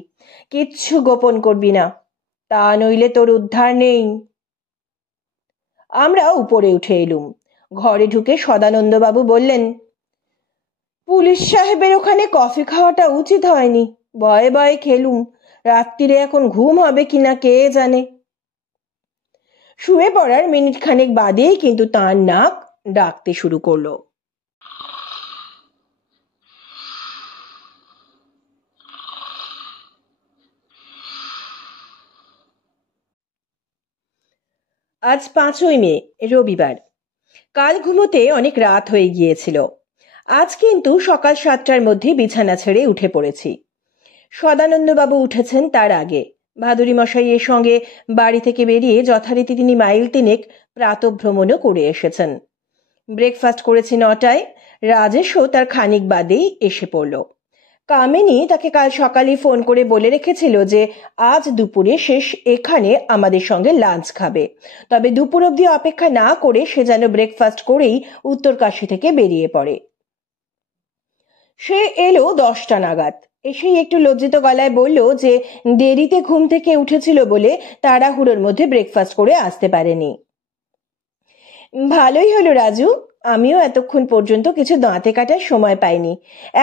কিচ্ছু গোপন করবি না, তা নইলে তোর উদ্ধার নেই। আমরা উপরে উঠে এলুম। ঘরে ঢুকে সদানন্দবাবু বললেন, পুলিশ সাহেবের ওখানে কফি খাওয়াটা উচিত হয়নি, ভয়ে ভয়ে খেলুম, রাত্রিরে এখন ঘুম হবে কিনা কে জানে। শুয়ে পড়ার মিনিট খানেক বাদেই কিন্তু তার নাক ডাকতে শুরু করলো। আজ 5ই মে, রবিবার। কাল ঘুমোতে অনেক রাত হয়ে গিয়েছিল। আজ কিন্তু সকাল 7টার মধ্যে বিছানা ছেড়ে উঠে পড়েছি। সদানন্দবাবু উঠেছেন তার আগে। ভাদুরী মশাইয়ের সঙ্গে বাড়ি থেকে বেরিয়ে যথারীতি তিনি মাইল 3 প্রাতঃভ্রমণও করে এসেছেন। ব্রেকফাস্ট করেছি 9টায়। রাজেশও তার খানিক বাদেই এসে পড়ল। কামিনী তাকে কাল সকালে ফোন করে বলে রেখেছিল যে আজ দুপুরে শেষ এখানে আমাদের সঙ্গে লাঞ্চ খাবে, তবে দুপুর অবধি অপেক্ষা না করে সে যেন ব্রেকফাস্ট করেই উত্তরকাশী থেকে বেরিয়ে পড়ে। সে এলো 10টা নাগাদ। এসেই একটু লজ্জিত গলায় বলল যে দেরিতে ঘুম থেকে উঠেছিল বলে তাড়াহুড়োর মধ্যে ব্রেকফাস্ট করে আসতে পারেনি। ভালোই হলো রাজু, আমিও এতক্ষণ পর্যন্ত কিছু দাঁতে কাটার সময় পাইনি।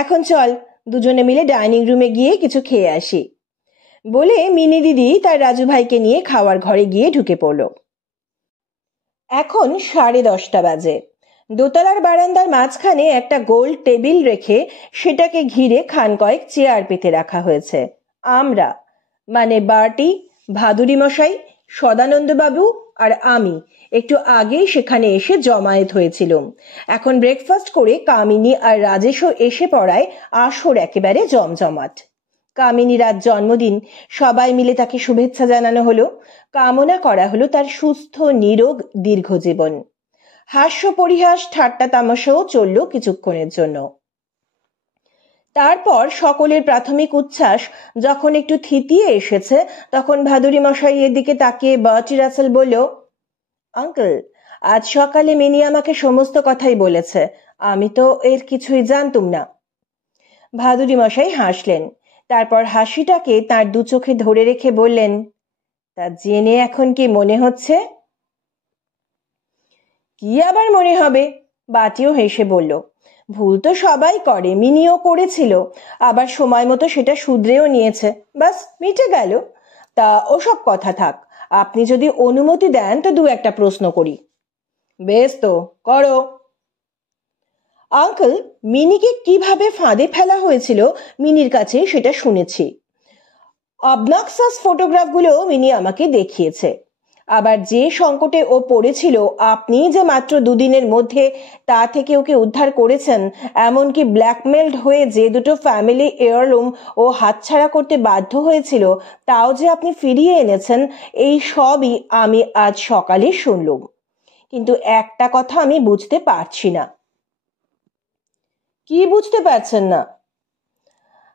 এখন চল, দুজনে মিলে ডাইনিং রুমে গিয়ে কিছু খেয়ে আসি বলে মিনি দিদি তার রাজু ভাইকে নিয়ে খাওয়ার ঘরে গিয়ে ঢুকে পড়ল। এখন 10:30 বাজে। দোতলার বারান্দার মাঝখানে একটা গোল টেবিল রেখে সেটাকে ঘিরে খান কয়েক চেয়ার পেতে রাখা হয়েছে। আমরা মানে বার্টি, ভাদুরী মশাই, সদানন্দবাবু আর আমি একটু আগেই সেখানে এসে জমায়েত হয়েছিলাম। এখন ব্রেকফাস্ট করে কামিনী আর রাজেশও এসে পড়ায় আসর একেবারে জমজমাট। কামিনীর আজ জন্মদিন, সবাই মিলে তাকে শুভেচ্ছা জানানো হলো, কামনা করা হলো তার সুস্থ নিরোগ দীর্ঘ জীবন। হাস্য পরিহাস ঠাট্টা তামাশাও চলল কিছুক্ষণের জন্য। তারপর সকলের প্রাথমিক উচ্ছ্বাস যখন একটু থিতিয়ে এসেছে তখন ভাদুরী মশাইয়ের দিকে তাকিয়ে বার্টি রাসেল বলল, আঙ্কেল, আজ সকালে মিনি আমাকে সমস্ত কথাই বলেছে, আমি তো এর কিছুই জানতুম না। ভাদুরী মশাই হাসলেন, তারপর হাসিটাকে তার দু চোখে ধরে রেখে বললেন, তা জেনে এখন কি মনে হচ্ছে? কি আবার মনে হবে? বাটিও হেসে বলল, ভুল তো সবাই করে, মিনিও করেছিল, আবার সময় মতো সেটা শুধরেও নিয়েছে, বাস মিটে গেল। তা ওসব কথা থাক, আপনি যদি অনুমতি দেন তো দু একটা প্রশ্ন করি। বেশ তো, করো। আঙ্কেল, মিনিকে কিভাবে ফাঁদে ফেলা হয়েছিল মিনির কাছে সেটা শুনেছি। অবনক্সাস ফটোগ্রাফগুলো মিনি আমাকে দেখিয়েছে। আবার যে সংকটে ও পড়েছিল আপনি যে মাত্র দুদিনের মধ্যে তা থেকে ওকে উদ্ধার করেছেন, এমনকি ব্ল্যাকমেলড হয়ে যে দুটো ফ্যামিলি এয়ারলুম ও হাতছাড়া করতে বাধ্য হয়েছিল তাও যে আপনি ফিরিয়ে এনেছেন, এই সবই আমি আজ সকালে শুনলুম। কিন্তু একটা কথা আমি বুঝতে পারছি না। কি বুঝতে পারছেন না?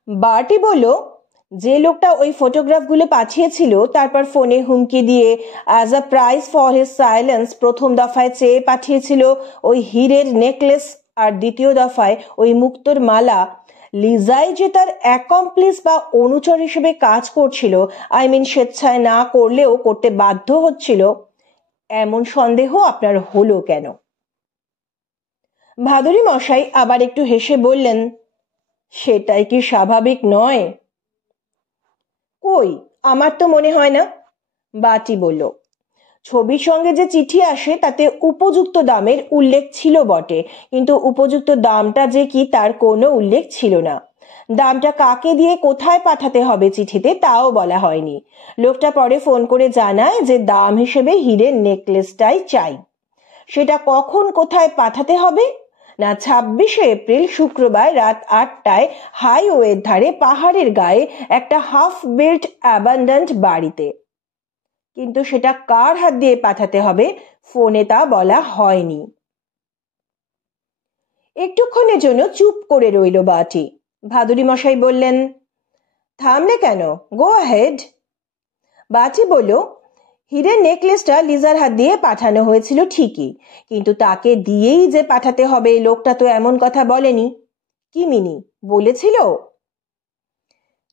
বার্টি বলল, যে লোকটা ওই ফটোগ্রাফগুলো পাঠিয়েছিল তারপর ফোনে হুমকি দিয়ে as a prize for his silence প্রথম দফায় চেয়ে পাঠিয়েছিল ওই হীরের নেকলেস, আর দ্বিতীয় দফায় ওই মুক্তোর মালা, লিজাই যে তার অ্যাকমপ্লিস বা অনুচর হিসেবে কাজ করছিল, স্বেচ্ছায় না করলেও করতে বাধ্য হচ্ছিল, এমন সন্দেহ আপনার হলো কেন? ভাদুরী মশাই আবার একটু হেসে বললেন, সেটাই কি স্বাভাবিক নয়? কই, আমার তো মনে হয় না। বাটি বলল, ছবির সঙ্গে যে চিঠি আসে তাতে উপযুক্ত দামের উল্লেখ ছিল বটে, কিন্তু উপযুক্ত দামটা যে কি তার কোনো উল্লেখ ছিল না। দামটা কাকে দিয়ে কোথায় পাঠাতে হবে চিঠিতে তাও বলা হয়নি। লোকটা পরে ফোন করে জানায় যে দাম হিসেবে হীরের নেকলেসটাই চাই। সেটা কখন কোথায় পাঠাতে হবে না, 26শে এপ্রিল শুক্রবার রাত 8টায় হাইওয়ের ধারে পাহাড়ের গায়ে একটা হাফ বিল্ট অ্যাবান্ডেন্ট বাড়িতে। কিন্তু সেটা কার হাত দিয়ে পাঠাতে হবে ফোনে তা বলা হয়নি। একটুক্ষণের জন্য চুপ করে রইল বাটি। ভাদুরী মশাই বললেন, থামলে কেন, গো আহেড। বাটি বলল, হীরের নেকলেসটা লিজার হাত দিয়ে পাঠানো হয়েছিল ঠিকই, কিন্তু তাকে দিয়েই যে পাঠাতে হবে লোকটা তো এমন কথা বলেনি। কি মিনি বলেছিল?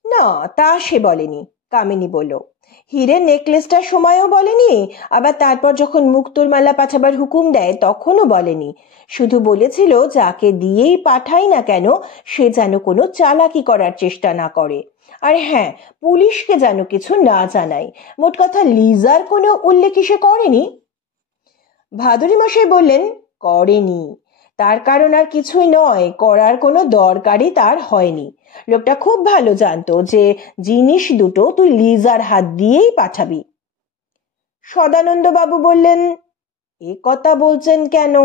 না, তা সে বলেনি। কামিনী বলল, হীরের নেকলেসটার সময়ও বলেনি, আবার তারপর যখন মুক্তোর মালা পাঠাবার হুকুম দেয় তখনও বলেনি। শুধু বলেছিল যাকে দিয়েই পাঠাই না কেন সে যেন কোনো চালাকি করার চেষ্টা না করে, আর হ্যাঁ, পুলিশকে যেন কিছু না জানায়। মোট কথা লিজার কোনো উল্লেখ সে করেনি। ভাদুরী মশাই বললেন, করেনি তার কারণ আর কিছুই নয়, করার কোনো দরকারই তার হয়নি। লোকটা খুব ভালো জানতো যে জিনিস দুটো তুই লিজার হাত দিয়েই পাঠাবি। সদানন্দ বাবু বললেন, এ কথা বলছেন কেন?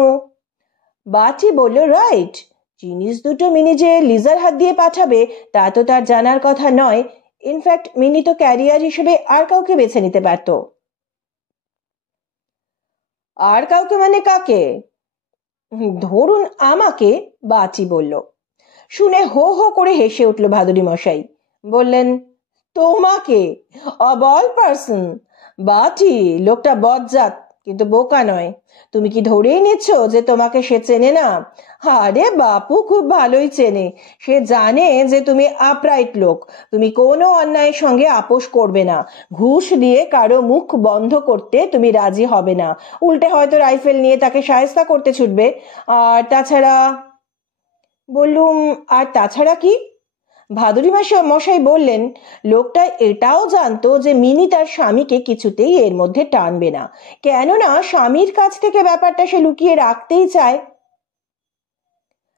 বাটি বলল, রাইট, জিনিস দুটো মিনি যে লিজার হাত দিয়ে পাঠাবে তা তো তার জানার কথা নয়। ইনফ্যাক্ট মিনি তো ক্যারিয়ার হিসেবে আর কাউকে বেছে নিতে পারত। আর কাউকে মানে কাকে? ধরুন আমাকে, বাটি বলল। শুনে হো হো করে হেসে উঠল ভাদুরী মশাই। বললেন, তোমাকে? Of all person. বাটি, লোকটা বজ্জাত কিন্তু বোকা নয়। তুমি কি ধরেই নিচ্ছ যে তোমাকে সে চেনে না? আরে বাপু খুব ভালোই চেনে। সে জানে যে তুমি আপরাইট লোক, তুমি কোনো অন্যায়ের সঙ্গে আপোষ করবে না, ঘুষ দিয়ে কারো মুখ বন্ধ করতে তুমি রাজি হবে না, উল্টে হয়তো রাইফেল নিয়ে তাকে শায়েস্তা করতে ছুটবে। আর তাছাড়া? বললুম, আর তাছাড়া কি? ভাদুরী মশাই বললেন, লোকটা এটাও জানতো যে মিনি তার স্বামীকে কিছুতেই এর মধ্যে টানবে না, কেননা স্বামীর কাছ থেকে ব্যাপারটা সে লুকিয়ে রাখতেই চায়।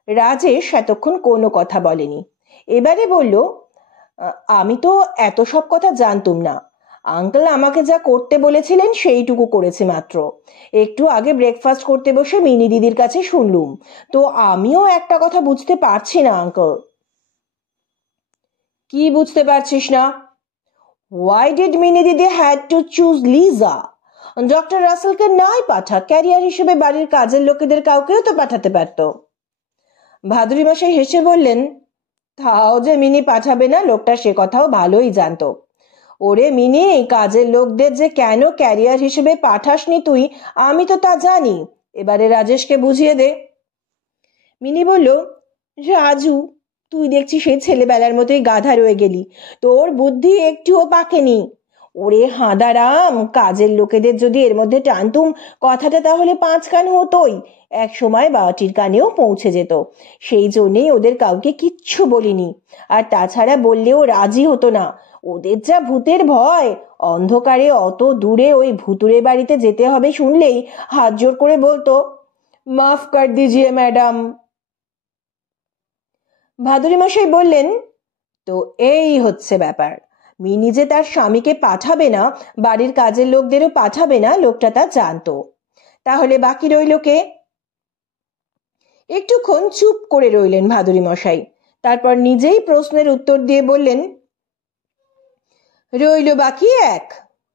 রাজেশ এতক্ষণ কোনো কথা বলেনি। এবারে বলল, আমি তো এত সব কথা জানতুম না। আঙ্কেল আমাকে যা করতে বলেছিলেন সেইটুকু করেছি মাত্র। একটু আগে ব্রেকফাস্ট করতে বসে মিনি দিদির কাছে শুনলুম, তো আমিও একটা কথা বুঝতে পারছি না আঙ্কেল। কি বুঝতে পারছিস না? Why did মিনি দিদি had to choose Liza? Doctor রাসেলকে নাই পাঠা, ক্যারিয়ার হিসেবে বাড়ির কাজের লোকেদের কাউকেও তো পাঠাতে পারতো। ভাদুরী মশাই হেসে বললেন, তাও যে মিনি পাঠাবে না লোকটা সে কথাও ভালোই জানতো। ওরে মিনি, কাজের লোকদের যে কেন ক্যারিয়ার হিসেবে পাঠাসনি তুই, আমি তো তা জানি। এবারে রাজেশকে বুঝিয়ে দে। মিনি বলল, রাজু, তুই দেখছি সেই ছেলেবেলার মতোই গাধা রয়ে গেলি, তোর বুদ্ধি একটুও পাকেনি। ওরে হাঁদারাম, কাজের লোকেদের যদি এর মধ্যে টানতুম কথাটা তাহলে 5 কান হতোই, এক সময় বাবাটির কানেও পৌঁছে যেত। সেই জন্যেই ওদের কাউকে কিচ্ছু বলিনি, আর তাছাড়া বললেও রাজি হতো না। ওদের যা ভূতের ভয়, অন্ধকারে অত দূরে ওই ভুতুরে বাড়িতে যেতে হবে শুনলেই হাত জোর করে বলতো, মাফ কর দিজিয়ে ম্যাডাম। ভাদুরী মশাই বললেন, তো এই হচ্ছে ব্যাপার। মিনি যে তার স্বামীকে পাঠাবে না, বাড়ির কাজের লোকদেরও পাঠাবে না, লোকটা তা জানতো। তাহলে বাকি রইল কে? একটুক্ষণ চুপ করে রইলেন ভাদুরী মশাই, তারপর নিজেই প্রশ্নের উত্তর দিয়ে বললেন, রইল বাকি এক,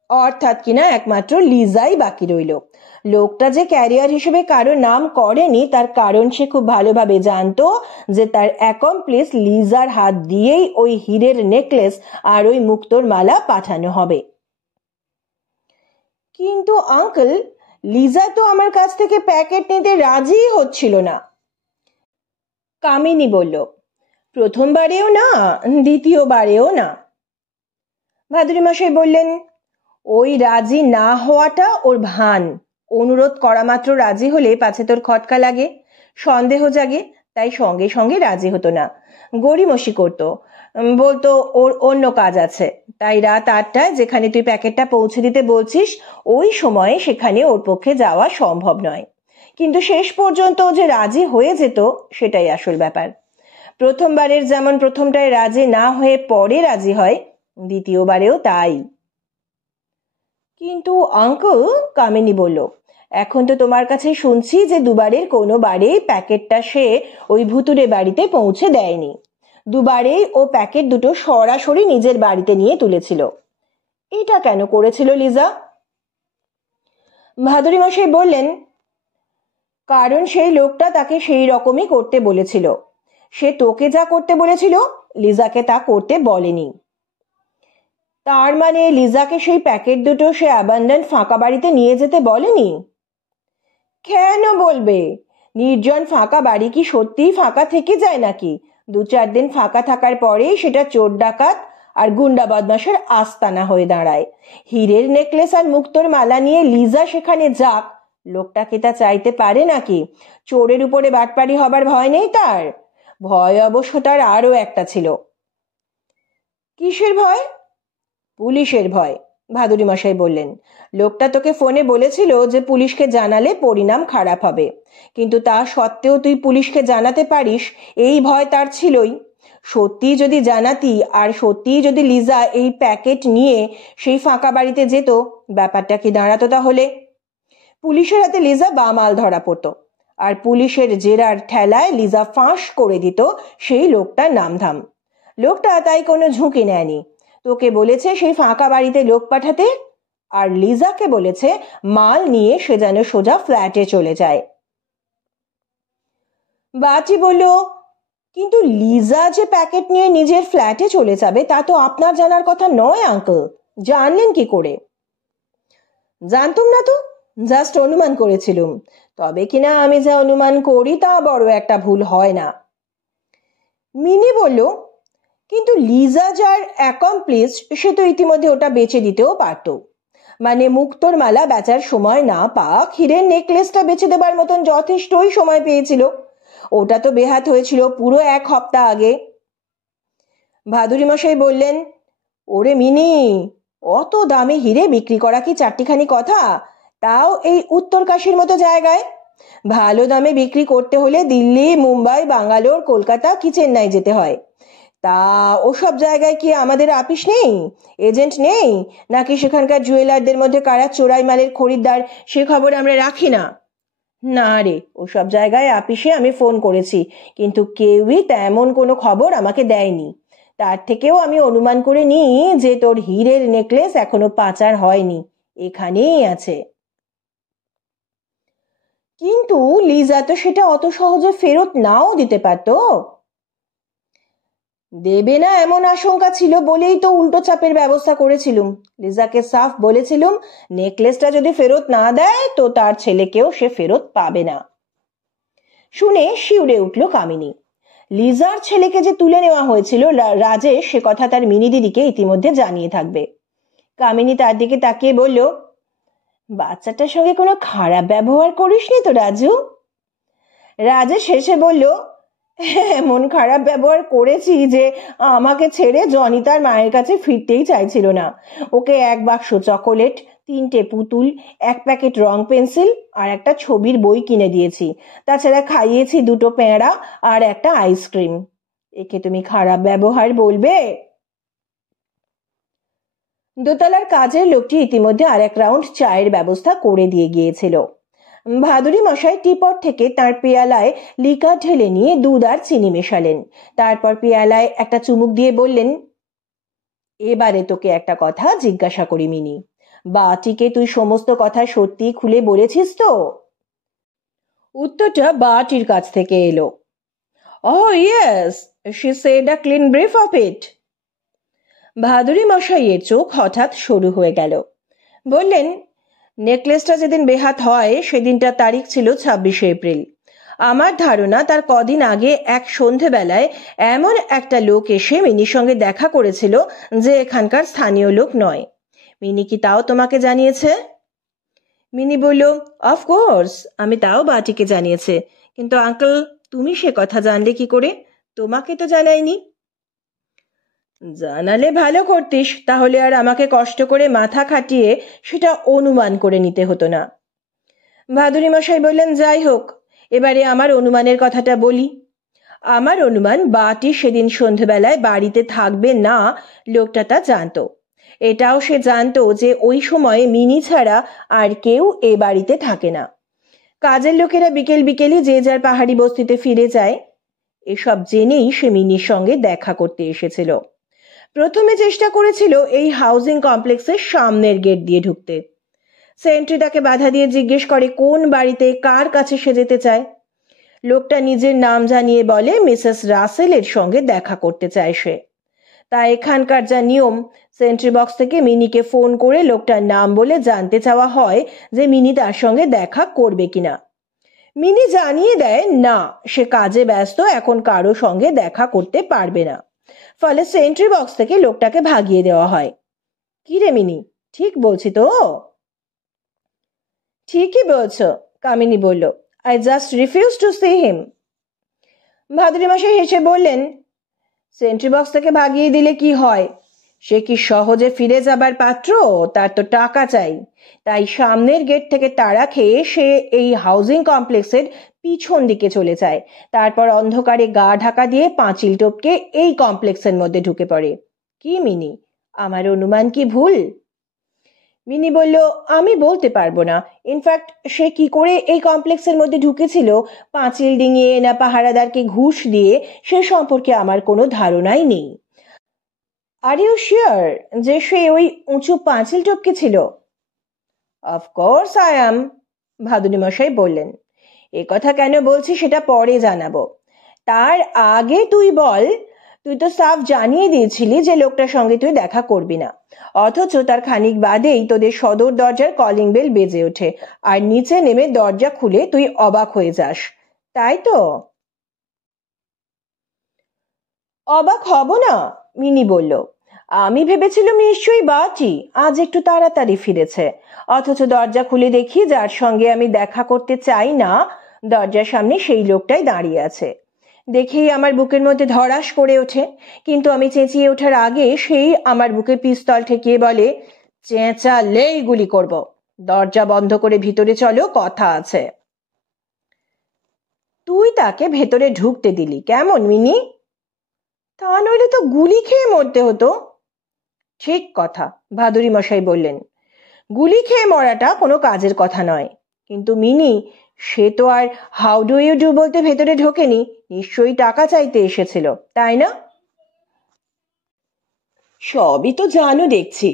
অর্থাৎ কিনা একমাত্র লিজাই বাকি রইল। লোকটা যে ক্যারিয়ার হিসেবে কারো নাম করেনি তার কারণ সে খুব ভালোভাবে জানতো যে তার অ্যাকমপ্লিস লিজার হাত দিয়েই ওই হীরের নেকলেস আর ওই মুক্তোর মালা পাঠানো হবে। কিন্তু আঙ্কেল, লিজা তো আমার কাছ থেকে প্যাকেট নিতে রাজি হচ্ছিল না। কামিনী বলল, প্রথমবারেও না, দ্বিতীয়বারেও না। ভাদুরী মশাই বললেন, ওই রাজি না হওয়াটা ওর ভান। অনুরোধ করা মাত্র রাজি হলে পাছে তোর খটকা লাগে, সন্দেহ জাগে, তাই সঙ্গে সঙ্গে রাজি হতো না, গড়িমসি করতো, বলতো ওর অন্য কাজ আছে। তাই রাত 8টায় যেখানে তুই প্যাকেটটা পৌঁছে দিতে বলছিস ওই সময়ে সেখানে ওর পক্ষে যাওয়া সম্ভব নয়। কিন্তু শেষ পর্যন্ত যে রাজি হয়ে যেত সেটাই আসল ব্যাপার। প্রথমবারের যেমন প্রথমটায় রাজি না হয়ে পরে রাজি হয়, দ্বিতীয়বারেও তাই। কিন্তু আঙ্কেল, কামিনী বলল, এখন তো তোমার কাছে শুনছি যে দুবারের কোনো বারেই প্যাকেটটা সে ওই ভুতুরে বাড়িতে পৌঁছে দেয়নি। দুবারেই ও প্যাকেট দুটো সরাসরি নিজের বাড়িতে নিয়ে তুলেছিল। এটা কেন করেছিল লিজা? ভাদুরী মশাই বললেন, কারণ সেই লোকটা তাকে সেই রকমই করতে বলেছিল। সে তোকে যা করতে বলেছিল লিজাকে তা করতে বলেনি। তার মানে লিজাকে সেই প্যাকেট দুটো সে অ্যাবান্ডেন্ট ফাঁকা বাড়িতে নিয়ে যেতে বলেনি? কেন বলবে? নির্জন ফাঁকা বাড়ি কি সত্যিই ফাঁকা থেকে যায় নাকি? 2-4 দিন ফাঁকা থাকার পরেই সেটা চোর ডাকাত আর গুন্ডা বদমাশের আস্তানা হয়ে দাঁড়ায়। হীরের নেকলেস আর মুক্তোর মালা নিয়ে লিজা সেখানে যাক, লোকটা কি তা চাইতে পারে নাকি? চোরের উপরে বাটপারি হবার ভয় নেই তার? ভয় অবশ্য তার আরও একটা ছিল। কিসের ভয়? পুলিশের ভয়। ভাদুরী মশাই বললেন, লোকটা তোকে ফোনে বলেছিল যে পুলিশকে জানালে পরিণাম খারাপ হবে, কিন্তু তা সত্ত্বেও তুই পুলিশকে জানাতে পারিস, এই ভয় তার ছিলই। সত্যি যদি জানাতি আর সত্যি যদি লিজা এই প্যাকেট নিয়ে সেই ফাঁকা বাড়িতে যেত, ব্যাপারটা কি দাঁড়াতো তাহলে? পুলিশের হাতে লিজা বামাল ধরা পড়তো, আর পুলিশের জেরার ঠেলায় লিজা ফাঁস করে দিত সেই লোকটার নামধাম। লোকটা তাই কোনো ঝুঁকি নেয়নি, তোকে বলেছে সেই ফাঁকা বাড়িতে লোক পাঠাতে, আর লিজাকে বলেছে মাল নিয়ে সে যেন সোজা ফ্ল্যাটে চলে যায়। বাটি বলল, কিন্তু লিজা যে প্যাকেট নিয়ে নিজের ফ্ল্যাটে চলে যাবে তা তো আপনার জানার কথা নয় আঙ্কেল, জানলেন কি করে? জানতুম না তো, জাস্ট অনুমান করেছিলুম। তবে কিনা আমি যা অনুমান করি তা বড় একটা ভুল হয় না। মিনি বলল, কিন্তু লিজা যার অ্যাকমপ্লিস সে তো ইতিমধ্যে ওটা বেচে দিতেও পারত। মানে মুক্তোর মালা বেচার সময় না পাক, হীরের নেকলেসটা বেচে দেবার মতন যথেষ্টই সময় পেয়েছিল। ওটা তো বেহাত হয়েছিল পুরো 1 সপ্তাহ আগে। ভাদুরী মশাই বললেন, ওরে মিনি, অত দামে হিরে বিক্রি করা কি চারটিখানি কথা? তাও এই উত্তরকাশীর মতো জায়গায়। ভালো দামে বিক্রি করতে হলে দিল্লি, মুম্বাই, বাঙ্গালোর, কলকাতা কি চেন্নাই যেতে হয়। তা ওসব জায়গায় কি আমাদের আপিস নেই, এজেন্ট নেই? নাকি সেখানকার জুয়েলারদের মধ্যে কারা চোরাই মালের খরিদ্দার সে খবর আমরা রাখি না? না রে, ওসব জায়গায় আপিসে আমি ফোন করেছি, কিন্তু কেউই তেমন কোনো খবর আমাকে দেয়নি। তার থেকেও আমি অনুমান করে নিই যে তোর হীরের নেকলেস এখনো পাচার হয়নি, এখানেই আছে। কিন্তু লিজা তো সেটা অত সহজে ফেরত নাও দিতে পারতো। দেবে না এমন আশঙ্কা ছিল বলেই তো উল্টো চাপের ব্যবস্থা করেছিলুম। লিজাকে সাফ বলেছিলুম, নেকলেসটা যদি ফেরত না দেয় তো তার ছেলেকেও সে ফেরত পাবে না। শুনে শিউরে উঠল কামিনী। লিজার ছেলেকে যে তুলে নেওয়া হয়েছিল রাজেশ, সে কথা তার মিনি দিদিকে ইতিমধ্যে জানিয়ে থাকবে। কামিনী তার দিকে তাকিয়ে বলল, বাচ্চাটার সঙ্গে কোনো খারাপ ব্যবহার করিসনি তো রাজু? রাজেশ শেষে বলল, এমন খারাপ ব্যবহার করেছি যে আমাকে ছেড়ে জনি তার মায়ের কাছে ফিরতেই চাইছিল না। ওকে এক বাক্স চকোলেট, 3টে পুতুল, 1 প্যাকেট রং পেন্সিল আর একটা ছবির বই কিনে দিয়েছি। তাছাড়া খাইয়েছি 2টো পেঁড়া আর একটা আইসক্রিম। একে তুমি খারাপ ব্যবহার বলবে? দোতলার কাজের লোকটি ইতিমধ্যে আর 1 রাউন্ড চায়ের ব্যবস্থা করে দিয়ে গিয়েছিল। ভাদুরী মশাই টিপট থেকে তার পেয়ালায় লিকার ঢেলে নিয়ে দুধ আর চিনি মেশালেন। তারপর পেয়ালায় একটা চুমুক দিয়ে বললেন, এবারে তোকে একটা কথা জিজ্ঞাসা করি মিনি, বাটিকে তুই সমস্ত কথা সত্যি খুলে বলেছিস তো? উত্তরটা বাটির কাছ থেকে এলো। Oh yes, she said a clean brief of it. Bhaduri মশাইয়ের চোখ হঠাৎ সরু হয়ে গেল। বললেন, নেকলেসটা যেদিন বেহাত হয় সেদিনটা তারিখ ছিল 26শে এপ্রিল। আমার ধারণা তার কদিন আগে এক সন্ধেবেলায় এমন একটা লোক এসে মিনির সঙ্গে দেখা করেছিল যে এখানকার স্থানীয় লোক নয়। মিনি কি তাও তোমাকে জানিয়েছে? মিনি বলল, অফকোর্স, আমি তাও বাটিকে জানিয়েছে। কিন্তু আঙ্কেল, তুমি সে কথা জানলে কি করে? তোমাকে তো জানাইনি। জানালে ভালো করতিস, তাহলে আর আমাকে কষ্ট করে মাথা খাটিয়ে সেটা অনুমান করে নিতে হতো না। ভাদুরী মশাই বললেন, যাই হোক, এবারে আমার অনুমানের কথাটা বলি। আমার অনুমান বাটি সেদিন সন্ধ্যেবেলায় বাড়িতে থাকবে না, লোকটা তা জানতো। এটাও সে জানতো যে ওই সময়ে মিনি ছাড়া আর কেউ এ বাড়িতে থাকে না। কাজের লোকেরা বিকেল বিকেলই যে যার পাহাড়ি বস্তিতে ফিরে যায়। এসব জেনেই সে মিনির সঙ্গে দেখা করতে এসেছিল। প্রথমে চেষ্টা করেছিল এই হাউজিং কমপ্লেক্সের সামনের গেট দিয়ে ঢুকতে। সেন্ট্রি তাকে বাধা দিয়ে জিজ্ঞেস করে কোন বাড়িতে কার কাছে সে যেতে চায়। লোকটা নিজের নাম জানিয়ে বলে মিসেস রাসেলের সঙ্গে দেখা করতে চায় সে। তা এখানকার যা নিয়ম, সেন্ট্রি বক্স থেকে মিনিকে ফোন করে লোকটার নাম বলে জানতে চাওয়া হয় যে মিনি তার সঙ্গে দেখা করবে কিনা। মিনি জানিয়ে দেয় না, সে কাজে ব্যস্ত, এখন কারো সঙ্গে দেখা করতে পারবে না। ফলে সেন্ট্রি বক্স থেকে লোকটাকে ভাগিয়ে দেওয়া হয়। কি রে মিনি, ঠিক বলছি তো? ঠিকই বলছ, কামিনী বলল। I just refuse to see him. Bhaduri মশাই হেসে বললেন, সেন্ট্রি বক্স থেকে ভাগিয়ে দিলে কি হয়? সে কি সহজে ফিরে যাবার পাত্র? তার তো টাকা চাই। তাই সামনের গেট থেকে তাড়া খেয়ে সে এই হাউজিং কমপ্লেক্সের পিছন দিকে চলে যায়। তারপর অন্ধকারে গা ঢাকা দিয়ে পাঁচিল টপকে এই কমপ্লেক্সের মধ্যে ঢুকে পড়ে। কি মিনি, আমার অনুমান কি ভুল? মিনি বলল, আমি বলতে পারবো না। ইনফ্যাক্ট সে কি করে এই কমপ্লেক্সের মধ্যে ঢুকেছিল, পাঁচিল ডিঙিয়ে না পাহারাদারকে ঘুষ দিয়ে, সে সম্পর্কে আমার কোনো ধারণাই নেই। আর ইউ শিওর যে সে ওই উঁচু পাঁচিল টপকে ছিল? অফকোর্স আই অ্যাম, ভাদুরী মশাই বললেন। এ কথা কেন বলছি সেটা পরে জানাবো। তার আগে তুই বল, তুই তো সাফ জানিয়ে দিয়েছিলি যে লোকটার সঙ্গে তুই দেখা করবি না, অথচ তার খানিক বাদেই তোদের সদর দরজার কলিং বেল বেজে ওঠে আর নিচে নেমে দরজা খুলে তুই অবাক হয়ে যাস, তাই তো? অবাক হব না, মিনি বলল। আমি ভেবেছিলাম নিশ্চয়ই বাটি আজ একটু তাড়াতাড়ি ফিরেছে, অথচ দরজা খুলে দেখি যার সঙ্গে আমি দেখা করতে চাই না দরজার সামনে সেই লোকটাই দাঁড়িয়ে আছে। দেখেই আমার বুকের মধ্যে ধড়াস করে ওঠে, কিন্তু আমি চেঁচিয়ে ওঠার আগে সেই আমার বুকে পিস্তল ঠেকিয়ে বলে, চেঁচালেই গুলি করব। দরজা বন্ধ করে ভিতরে চলো, কথা আছে। তুই তাকে ভেতরে ঢুকতে দিলি কেমন মিনি? তা নইলে তো গুলি খেয়ে মরতে হতো। ঠিক কথা, ভাদুরী মশাই বললেন। গুলি খেয়ে মরাটা কোনো কাজের কথা নয়, কিন্তু মিনি, সে তো আর হাউ ডু ইউ ডু বলতে ভেতরে ঢোকেনি, নিশ্চয়ই টাকা চাইতে এসেছিল, তাই না? সবই তো জানো দেখছি।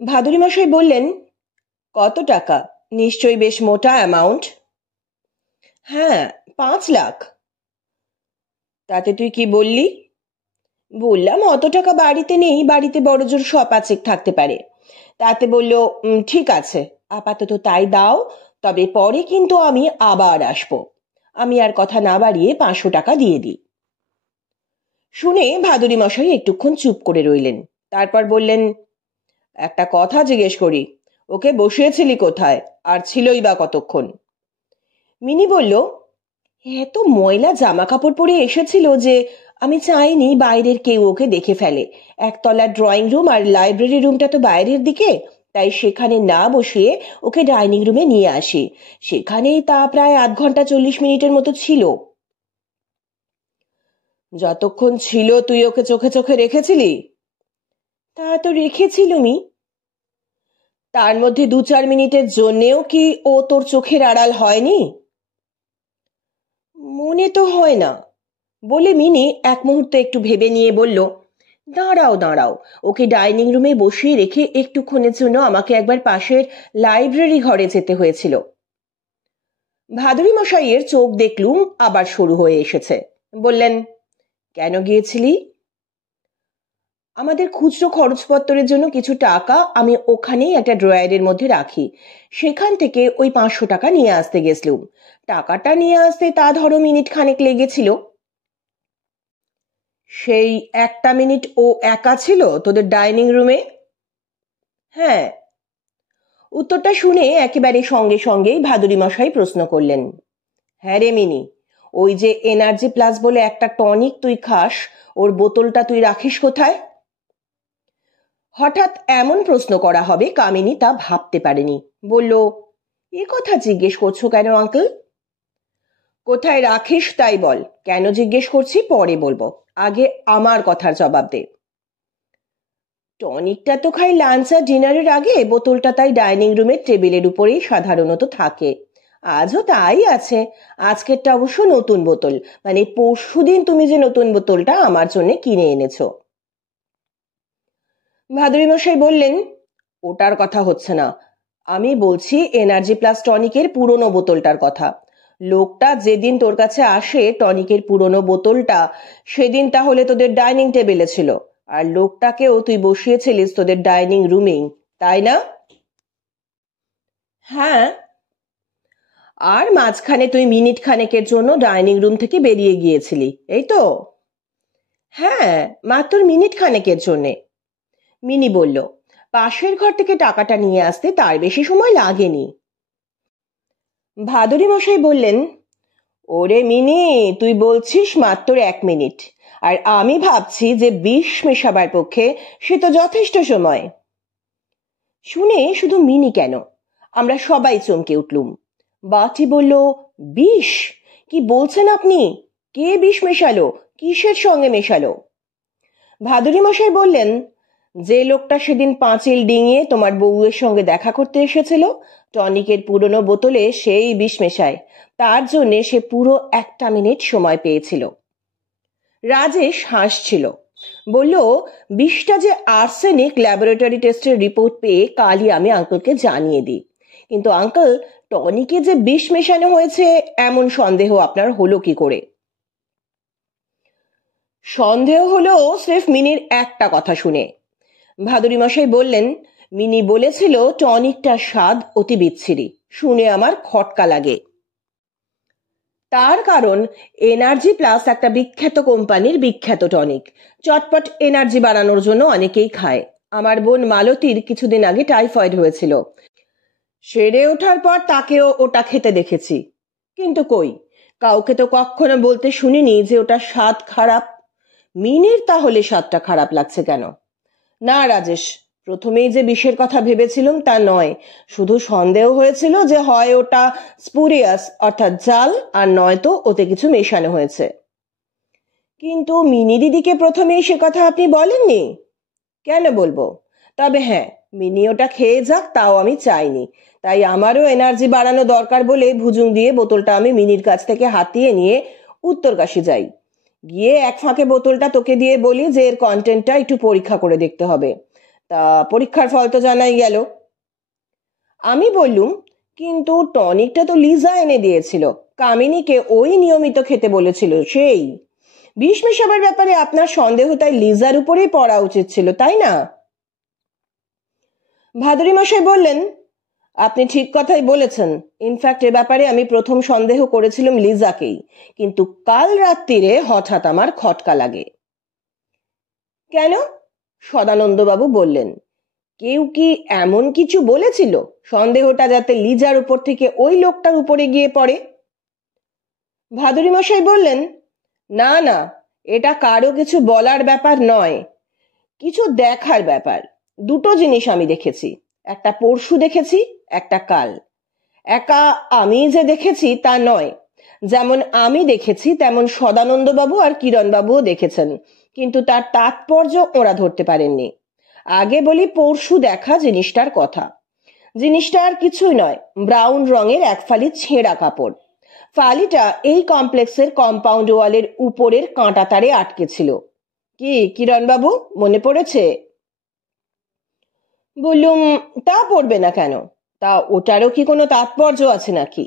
ভাদুরী মশাই বললেন, কত টাকা? নিশ্চয়ই বেশ মোটা অ্যামাউন্ট। হ্যাঁ, 5 লাখ। তাতে তুই কি বললি? বললাম অত টাকা বাড়িতে নেই, বাড়িতে বড়জোর সপাচেক থাকতে পারে। তাতে বলল, ঠিক আছে, আপাতত তাই দাও, তবে পরে কিন্তু আমি আবার আসবো। আমি আর কথা না বাড়িয়ে 500 টাকা দিয়ে দিই। শুনে ভাদুরী মশাই একটুক্ষণ চুপ করে রইলেন, তারপর বললেন, একটা কথা জিজ্ঞেস করি, ওকে বসিয়েছিলি কোথায়, আর ছিলই বা কতক্ষণ? মিনি বলল, এত ময়লা জামা কাপড় পরে এসেছিল যে আমি চাইনি বাইরের কেউ ওকে দেখে ফেলে। একতলার ড্রয়িং রুম আর লাইব্রেরি রুমটা তো বাইরের দিকে, তাই সেখানে না বসিয়ে ওকে ডাইনিং রুমে নিয়ে আসি। সেখানেই তা প্রায় 8 ঘন্টা 40 মিনিটের মতো ছিল। যতক্ষণ ছিল তুই ওকে চোখে চোখে রেখেছিলি? তা তো রেখেছিলুমই। তার মধ্যে 2-4 মিনিটের জন্যেও কি ও তোর চোখের আড়াল হয়নি? মনে তো হয় না, বলে মিনি এক মুহূর্তে একটু ভেবে নিয়ে বলল, দাঁড়াও দাঁড়াও, ওকে ডাইনিং রুমে বসিয়ে রেখে একটুক্ষণের জন্য আমাকে একবার পাশের লাইব্রেরি ঘরে যেতে হয়েছিল। ভাদুরী মশাইয়ের চোখ দেখলুম আবার শুরু হয়ে এসেছে। বললেন, কেন গিয়েছিলি? আমাদের খুচরো খরচপত্রের জন্য কিছু টাকা আমি ওখানেই একটা ড্রয়ারের মধ্যে রাখি, সেখান থেকে ওই 500 টাকা নিয়ে আসতে গেছলুম। টাকাটা নিয়ে আসতে তা ধরো মিনিট খানেক লেগেছিল। সেই 1 মিনিট ও একা ছিল তোদের ডাইনিং রুমে? হ্যাঁ। উত্তরটা শুনে একেবারে সঙ্গে সঙ্গেই ভাদুরী মশাই প্রশ্ন করলেন, হ্যাঁ রে মিনি, ওই যে এনার্জি প্লাস বলে একটা টনিক তুই খাস, ওর বোতলটা তুই রাখিস কোথায়? হঠাৎ এমন প্রশ্ন করা হবে কামিনী তা ভাবতে পারেনি। বলল, এ কথা জিজ্ঞেস করছো কেন আঙ্কেল? কোথায় রাখিস তাই বল। কেন জিজ্ঞেস করছি পরে বলবো, আগে আমার কথার জবাব দে। টনিকটা তো খাই লাঞ্চ আর ডিনারের আগে, বোতলটা তাই ডাইনিং রুমের টেবিলের উপরেই সাধারণত থাকে। আজও তাই আছে। আজকেরটা অবশ্য নতুন বোতল, মানে পরশুদিন তুমি যে নতুন বোতলটা আমার জন্য কিনে এনেছো। ভাদুরী মশাই বললেন, ওটার কথা হচ্ছে না, আমি বলছি এনার্জি প্লাস টনিকের পুরনো বোতলটার কথা। লোকটা যেদিন তোর কাছে আসে টনিকের পুরনো বোতলটা, সেদিন তাহলে তোদের ডাইনিং টেবিলে ছিল, আর লোকটাকেও তুই বসিয়েছিলিস তোদের ডাইনিং রুমেই, তাই না? হ্যাঁ। আর মাঝখানে তুই মিনিট খানেকের জন্য ডাইনিং রুম থেকে বেরিয়ে গিয়েছিলি, এই তো? হ্যাঁ, মাত্র মিনিট খানেকের জন্যে। মিনি বলল, পাশের ঘর থেকে টাকাটা নিয়ে আসতে তার বেশি সময় লাগেনি। ভাদুরী মশাই বললেন, ওরে মিনি, তুই বলছিস মাত্র 1 মিনিট, আর আমি ভাবছি যে বিষ মেশাবার পক্ষে সে তো যথেষ্ট সময়। শুনে শুধু মিনি কেন, আমরা সবাই চমকে উঠলুম। বাটি বলল, বিষ? কি বলছেন আপনি? কে বিষ মেশালো? কিসের সঙ্গে মেশালো? ভাদুরী মশাই বললেন, যে লোকটা সেদিন পাঁচিল ডিঙিয়ে তোমার বউয়ের সঙ্গে দেখা করতে এসেছিল, টনিকের পুরনো বোতলে সেই বিষ মেশায়, তার জন্যে সে পুরো 1 মিনিট সময় পেয়েছিল। রাজেশ হাসছিল, বলল, বিষটা যে আর্সেনিক ল্যাবরেটরি টেস্টের রিপোর্ট পেয়ে কালই আমি আঙ্কেলকে জানিয়ে দিই। কিন্তু আঙ্কেল, টনিকে যে বিষ মেশানো হয়েছে এমন সন্দেহ আপনার হলো কি করে? সন্দেহ হলো স্রেফ মিনির একটা কথা শুনে। ভাদুরী মশাই বললেন, মিনি বলেছিল টনিকটার স্বাদ অতি বিচ্ছিরি, শুনে আমার খটকা লাগে। তার কারণ এনার্জি প্লাস একটা বিখ্যাত কোম্পানির বিখ্যাত টনিক। চটপট এনার্জি বাড়ানোর জন্য অনেকেই খায়। আমার বোন মালতীর কিছুদিন আগে টাইফয়েড হয়েছিল, সেরে ওঠার পর তাকেও ওটা খেতে দেখেছি। কিন্তু কই, কাউকে তো কখনো বলতে শুনিনি যে ওটা স্বাদ খারাপ। মিনির তাহলে স্বাদটা খারাপ লাগছে কেন? না রাজেশ, প্রথমেই যে বিষের কথা ভেবেছিলাম তা নয়, শুধু সন্দেহ হয়েছিল যে হয় ওটা স্পুরিয়াস অর্থাৎ জাল, আর নয়তো ওতে কিছু মেশানো হয়েছে। কিন্তু মিনি দিদিকে প্রথমেই সে কথা আপনি বলেননি? কেন বলবো? তবে হ্যাঁ, মিনি ওটা খেয়ে যাক তাও আমি চাইনি, তাই আমারও এনার্জি বাড়ানো দরকার বলে ভুজুং দিয়ে বোতলটা আমি মিনির কাছ থেকে হাতিয়ে নিয়ে উত্তরকাশী যাই। গিয়ে এক ফাঁকে বোতলটা তোকে দিয়ে বলি যে এর কন্টেন্টটা একটু পরীক্ষা করে দেখতে হবে। তা পরীক্ষার ফল তো জানাই গেল। আমি বললুম, কিন্তু টনিকটা তো লিজা এনে দিয়েছিল, কামিনীকে ওই নিয়মিত খেতে বলেছিল সেই। বিষ মেশাবার ব্যাপারে আপনার সন্দেহ তাই লিজার উপরেই পড়া উচিত ছিল, তাই না? ভাদুরী মশাই বললেন, আপনি ঠিক কথাই বলেছেন। ইনফ্যাক্ট এ ব্যাপারে আমি প্রথম সন্দেহ করেছিলাম লিজাকেই, কিন্তু কাল রাত্রিরে হঠাৎ আমার খটকা লাগে। কেন? সদানন্দবাবু বললেন, কেউ কি এমন কিছু বলেছিল সন্দেহটা যাতে লিজার উপর থেকে ওই লোকটার উপরে গিয়ে পড়ে? ভাদুরী মশাই বললেন, না না, এটা কারো কিছু বলার ব্যাপার নয়, কিছু দেখার ব্যাপার। দুটো জিনিস আমি দেখেছি, একটা পরশু দেখেছি, একটা কাল। একা আমি যে দেখেছি তা নয়, যেমন আমি দেখেছি তেমন সদানন্দবাবু আর কিরণবাবুও দেখেছেন, কিন্তু তার তাৎপর্য ওরা ধরতে পারেননি। আগে বলি পরশু দেখা জিনিসটার কথা। জিনিসটা আর কিছুই নয়, ব্রাউন রঙের এক ফালি ছেঁড়া কাপড়। ফালিটা এই কমপ্লেক্সের কম্পাউন্ড ওয়ালের উপরের কাঁটা তারে আটকে ছিল। কি কিরণবাবু, মনে পড়েছে? বললুম, তা পড়বে না কেন? তা ওটারও কি কোনো তাৎপর্য আছে নাকি?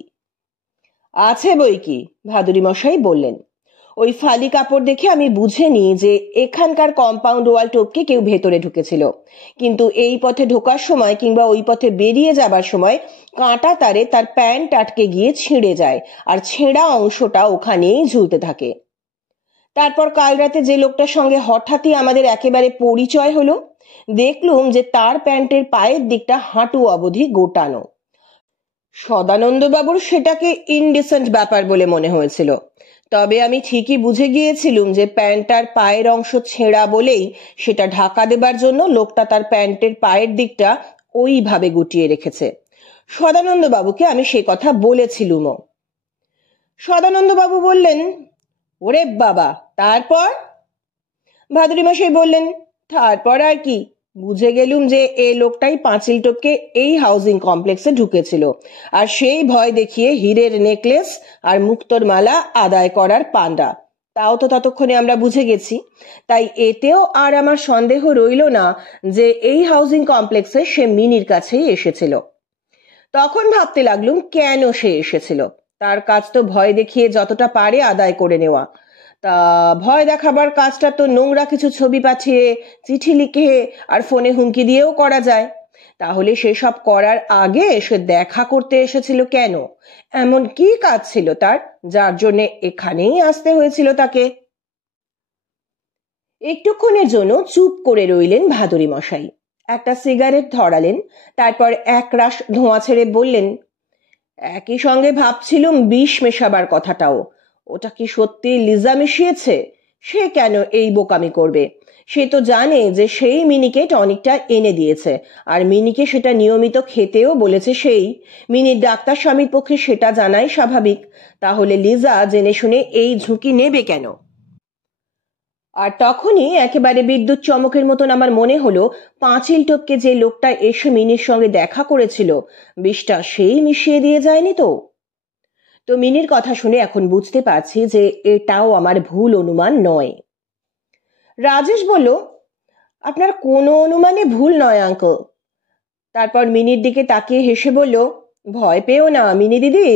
আছে বই কি, ভাদুরী মশাই বললেন। ওই ফালি কাপড় দেখে আমি বুঝে নিই যে এখানকার কম্পাউন্ড ওয়াল টপকে কেউ ভেতরে ঢুকেছিল, কিন্তু এই পথে ঢোকার সময় কিংবা ওই পথে বেরিয়ে যাবার সময় কাঁটা তারে তার প্যান্ট আটকে গিয়ে ছিঁড়ে যায়, আর ছেঁড়া অংশটা ওখানেই ঝুলতে থাকে। তারপর কাল রাতে যে লোকটার সঙ্গে হঠাৎই আমাদের একেবারে পরিচয় হলো, দেখলুম যে তার প্যান্টের পায়ের দিকটা হাঁটু অবধি গোটানো। সদানন্দবাবুর সেটাকে ইনডিসেন্ট ব্যাপার বলে মনে হয়েছিল, তবে আমি ঠিকই বুঝে গিয়েছিলুম যে প্যান্টটার পায়ের অংশ ছেঁড়া বলেই সেটা ঢাকা দেবার জন্য লোকটা তার প্যান্টের পায়ের দিকটা ওইভাবে গুটিয়ে রেখেছে। সদানন্দবাবুকে আমি সে কথা বলেছিলুমও। সদানন্দবাবু বললেন, ওরে বাবা, তারপর? ভাদুরী মশাই বললেন, তারপর আর কি, বুঝে গেলুম যে এই লোকটাই পাঁচিল টপকে এই হাউজিং কমপ্লেক্সে ঢুকেছিল, আর সেই ভয় দেখিয়ে হীরের নেকলেস আর মুক্তোর মালা আদায় করার পান্ডা। তাও তো ততক্ষণে আমরা বুঝে গেছি, তাই এতেও আর আমার সন্দেহ রইল না যে এই হাউজিং কমপ্লেক্সে সে মিনির কাছেই এসেছিল। তখন ভাবতে লাগলুম কেন সে এসেছিল। তার কাজ তো ভয় দেখিয়ে যতটা পারে আদায় করে নেওয়া। তা ভয় দেখাবার কাজটা তো নোংরা কিছু ছবি পাঠিয়ে, চিঠি লিখে আর ফোনে হুমকি দিয়েও করা যায়। তাহলে সেসব করার আগে সে দেখা করতে এসেছিল কেন? এমন কি কাজ ছিল তার, যার জন্য এখানেই আসতে হয়েছিল তাকে? একটুক্ষণের জন্য চুপ করে রইলেন ভাদুরী মশাই। একটা সিগারেট ধরালেন, তারপর একরাশ ধোঁয়া ছেড়ে বললেন, একই সঙ্গে ভাবছিলুম বিষ মেশাবার কথাটাও। ওটা কি সত্যি লিজা মিশিয়েছে? সে কেন এই বোকামি করবে? সে তো জানে যে সেই মিনিকে টনিকটা এনে দিয়েছে, আর মিনিকে সেটা নিয়মিত খেতেও বলেছে সেই। মিনির ডাক্তার স্বামীর পক্ষে সেটা জানাই স্বাভাবিক। তাহলে লিজা জেনে শুনে এই ঝুঁকি নেবে কেন? আর তখনই একেবারে বিদ্যুৎ চমকের মতন আমার মনে হলো, পাঁচিল টপকে যে লোকটা এসে মিনির সঙ্গে দেখা করেছিল, বিষটা সেই মিশিয়ে দিয়ে যায়নি তো? তো মিনির কথা শুনে এখন বুঝতে পারছি যে এটাও আমার ভুল অনুমান নয়। রাজেশ বলল, আপনার কোনো অনুমানে ভুল নয় আঙ্কল। তারপর মিনির দিকে তাকিয়ে হেসে বলল, ভয় পেও না মিনি দিদি,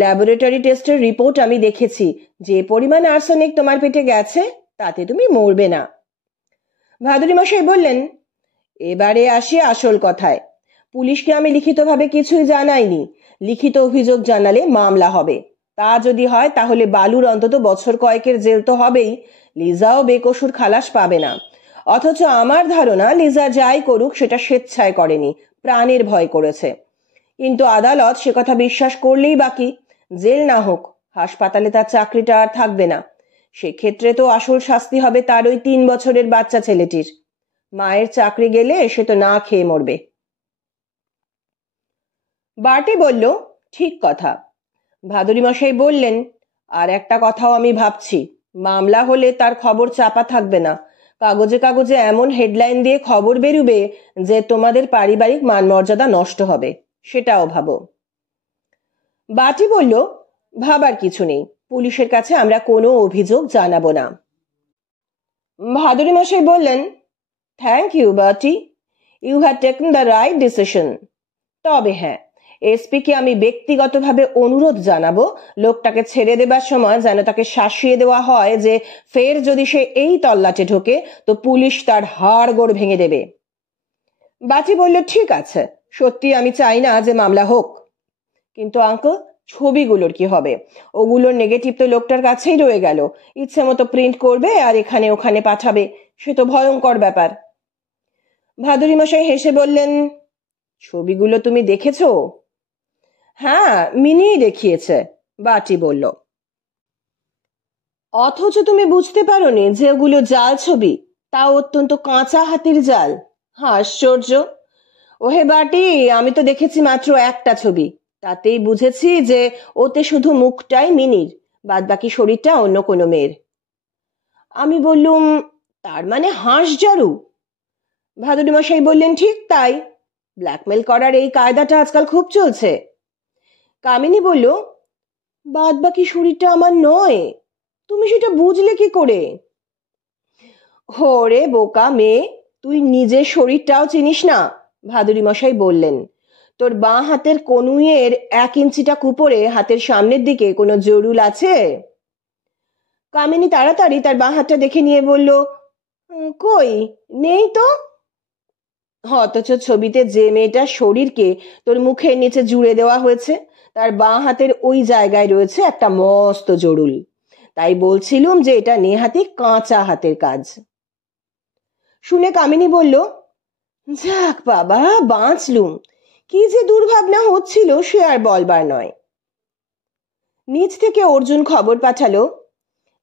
ল্যাবরেটরি টেস্টের রিপোর্ট আমি দেখেছি। যে পরিমাণ আর্সেনিক তোমার পেটে গেছে তাতে তুমি মরবে না। ভাদুরী মশাই বললেন, এবারে আসি আসল কথায়। পুলিশকে আমি লিখিতভাবে কিছুই জানাইনি। লিখিত অভিযোগ জানালে মামলা হবে। তা যদি হয় তাহলে বালুর অন্তত বছর কয়েকের জেল তো হবেই, লিজাও বেকসুর খালাস পাবে না। অথচ আমার ধারণা লিজা যাই করুক সেটা স্বেচ্ছায় করেনি, প্রাণের ভয় করেছে। কিন্তু আদালত সে কথা বিশ্বাস করলেই বাকি। জেল না হোক, হাসপাতালে তার চাকরিটা আর থাকবে না। সেক্ষেত্রে তো আসল শাস্তি হবে তার ওই 3 বছরের বাচ্চা ছেলেটির। মায়ের চাকরি গেলে সে তো না খেয়ে মরবে। বার্টি বলল, ঠিক কথা। ভাদুরী মশাই বললেন, আর একটা কথাও আমি ভাবছি, মামলা হলে তার খবর চাপা থাকবে না। কাগজে কাগজে এমন হেডলাইন দিয়ে খবর বেরুবে যে তোমাদের পারিবারিক মান মর্যাদা নষ্ট হবে। সেটাও ভাবো। বাটি বলল, ভাবার কিছু নেই, পুলিশের কাছে আমরা কোনো অভিযোগ জানাবো না। ভাদুরী মশাই বললেন, thank you buddy, you have taken the right decision. তবে হ্যাঁ, এসপিকে আমি ব্যক্তিগতভাবে অনুরোধ জানাবো লোকটাকে ছেড়ে দেবার সময় যেন তাকে শাসিয়ে দেওয়া হয় যে ফের যদি সে এই তল্লাটে ঢোকে তো পুলিশ তার হাড়গোড় ভেঙে দেবে। বাটি বলল, ঠিক আছে, সত্যি আমি চাই না যে মামলা হোক, কিন্তু আঙ্কেল ছবিগুলোর কি হবে? ওগুলোর নেগেটিভ তো লোকটার কাছেই রয়ে গেল। ইচ্ছে মতো প্রিন্ট করবে আর এখানে ওখানে পাঠাবে, সে তো ভয়ঙ্কর ব্যাপার। ভাদুরী মশাই হেসে বললেন, ছবিগুলো তুমি দেখেছো? হ্যাঁ, মিনি দেখিয়েছে, বাটি বলল। অথচ তুমি বুঝতে পারোনি যে ওগুলো জাল ছবি, তাও অত্যন্ত কাঁচা হাতির জাল। আশ্চর্য। ওহে বাটি, আমি তো দেখেছি মাত্র একটা ছবি, তাতেই বুঝেছি যে ওতে শুধু মুখটাই মিনির, বাদ বাকি শরীরটা অন্য কোনো মেয়ের। আমি বললুম, তার মানে হাঁসঝাড়ু? ভাদুরী মশাই বললেন, ঠিক তাই, ব্ল্যাকমেল করার এই কায়দাটা আজকাল খুব চলছে। কামিনী বলল, বাদ বাকি শরীরটা আমার নয়, তুমি সেটা বুঝলে কি করে? ওরে বোকা মেয়ে, তুই নিজের শরীরটাও চিনিস না? ভাদুরী মশাই বললেন, তোর বাঁ হাতের কনুইয়ের 1 ইঞ্চিটা কুপরে হাতের সামনের দিকে কোনো জরুল আছে? কামিনী তাড়াতাড়ি তার বাঁ হাতটা দেখে নিয়ে বলল, কই, নেই তো। অথচ ছবিতে যে মেয়েটার শরীরকে তোর মুখের নিচে জুড়ে দেওয়া হয়েছে তার বাঁ হাতের ওই জায়গায় রয়েছে একটা মস্ত জরুল। তাই বলছিলুম যে এটা নেহাতি কাঁচা হাতের কাজ। শুনে কামিনী বলল, যাক বাবা, বাঁচলুম। কি যে দুর্ভাবনা হচ্ছিল সে আর বলবার নয়। নিচ থেকে অর্জুন খবর পাঠালো,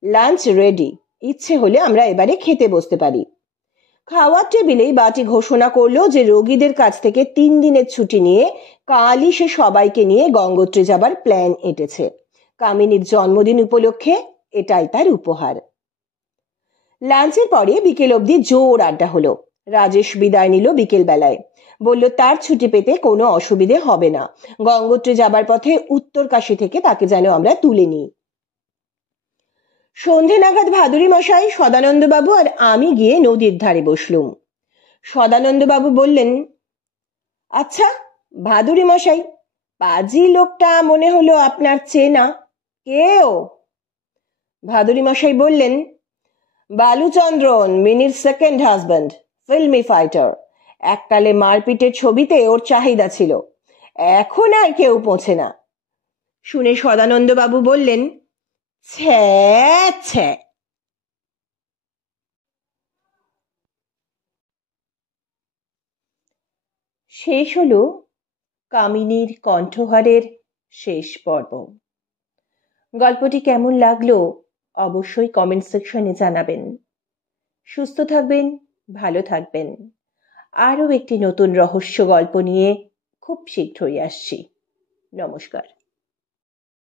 লাঞ্চ রেডি, ইচ্ছে হলে আমরা এবারে খেতে বসতে পারি। খাওয়ার টেবিলেই বাটি ঘোষণা করলো যে রোগীদের কাছ থেকে 3 দিনের ছুটি নিয়ে কালই সে সবাইকে নিয়ে গঙ্গোত্রী যাবার প্ল্যান এঁটেছে। কামিনীর জন্মদিন উপলক্ষে এটাই তার উপহার। লাঞ্চের পরে বিকেল অবধি জোর আড্ডা হলো। রাজেশ বিদায় নিল বিকেল বেলায়, বলল তার ছুটি পেতে কোনো অসুবিধে হবে না, গঙ্গোত্রী যাবার পথে উত্তরকাশী থেকে তাকে যেন আমরা তুলে নিই। সন্ধে নাগাদ ভাদুরী মশাই, সদানন্দবাবু আর আমি গিয়ে নদীর ধারে বসলুম। সদানন্দবাবু বললেন, আচ্ছা ভাদুরী মশাই, পাজি লোকটা মনে হলো আপনার চেনা, কে ও? ভাদুরী মশাই বললেন, বালুচন্দ্রন, মিনির সেকেন্ড হাজব্যান্ড, ফিল্মি ফাইটার। এককালে মারপিটের ছবিতে ওর চাহিদা ছিল, এখন আর কেউ পৌঁছে না। শুনে সদানন্দবাবু বললেন, ছ্যা ছ্যা। শেষ হলো কামিনীর কণ্ঠহারের শেষ পর্ব। গল্পটি কেমন লাগলো অবশ্যই কমেন্ট সেকশনে জানাবেন। সুস্থ থাকবেন, ভালো থাকবেন। আরও একটি নতুন রহস্য গল্প নিয়ে খুব শীঘ্রই আসছি। নমস্কার।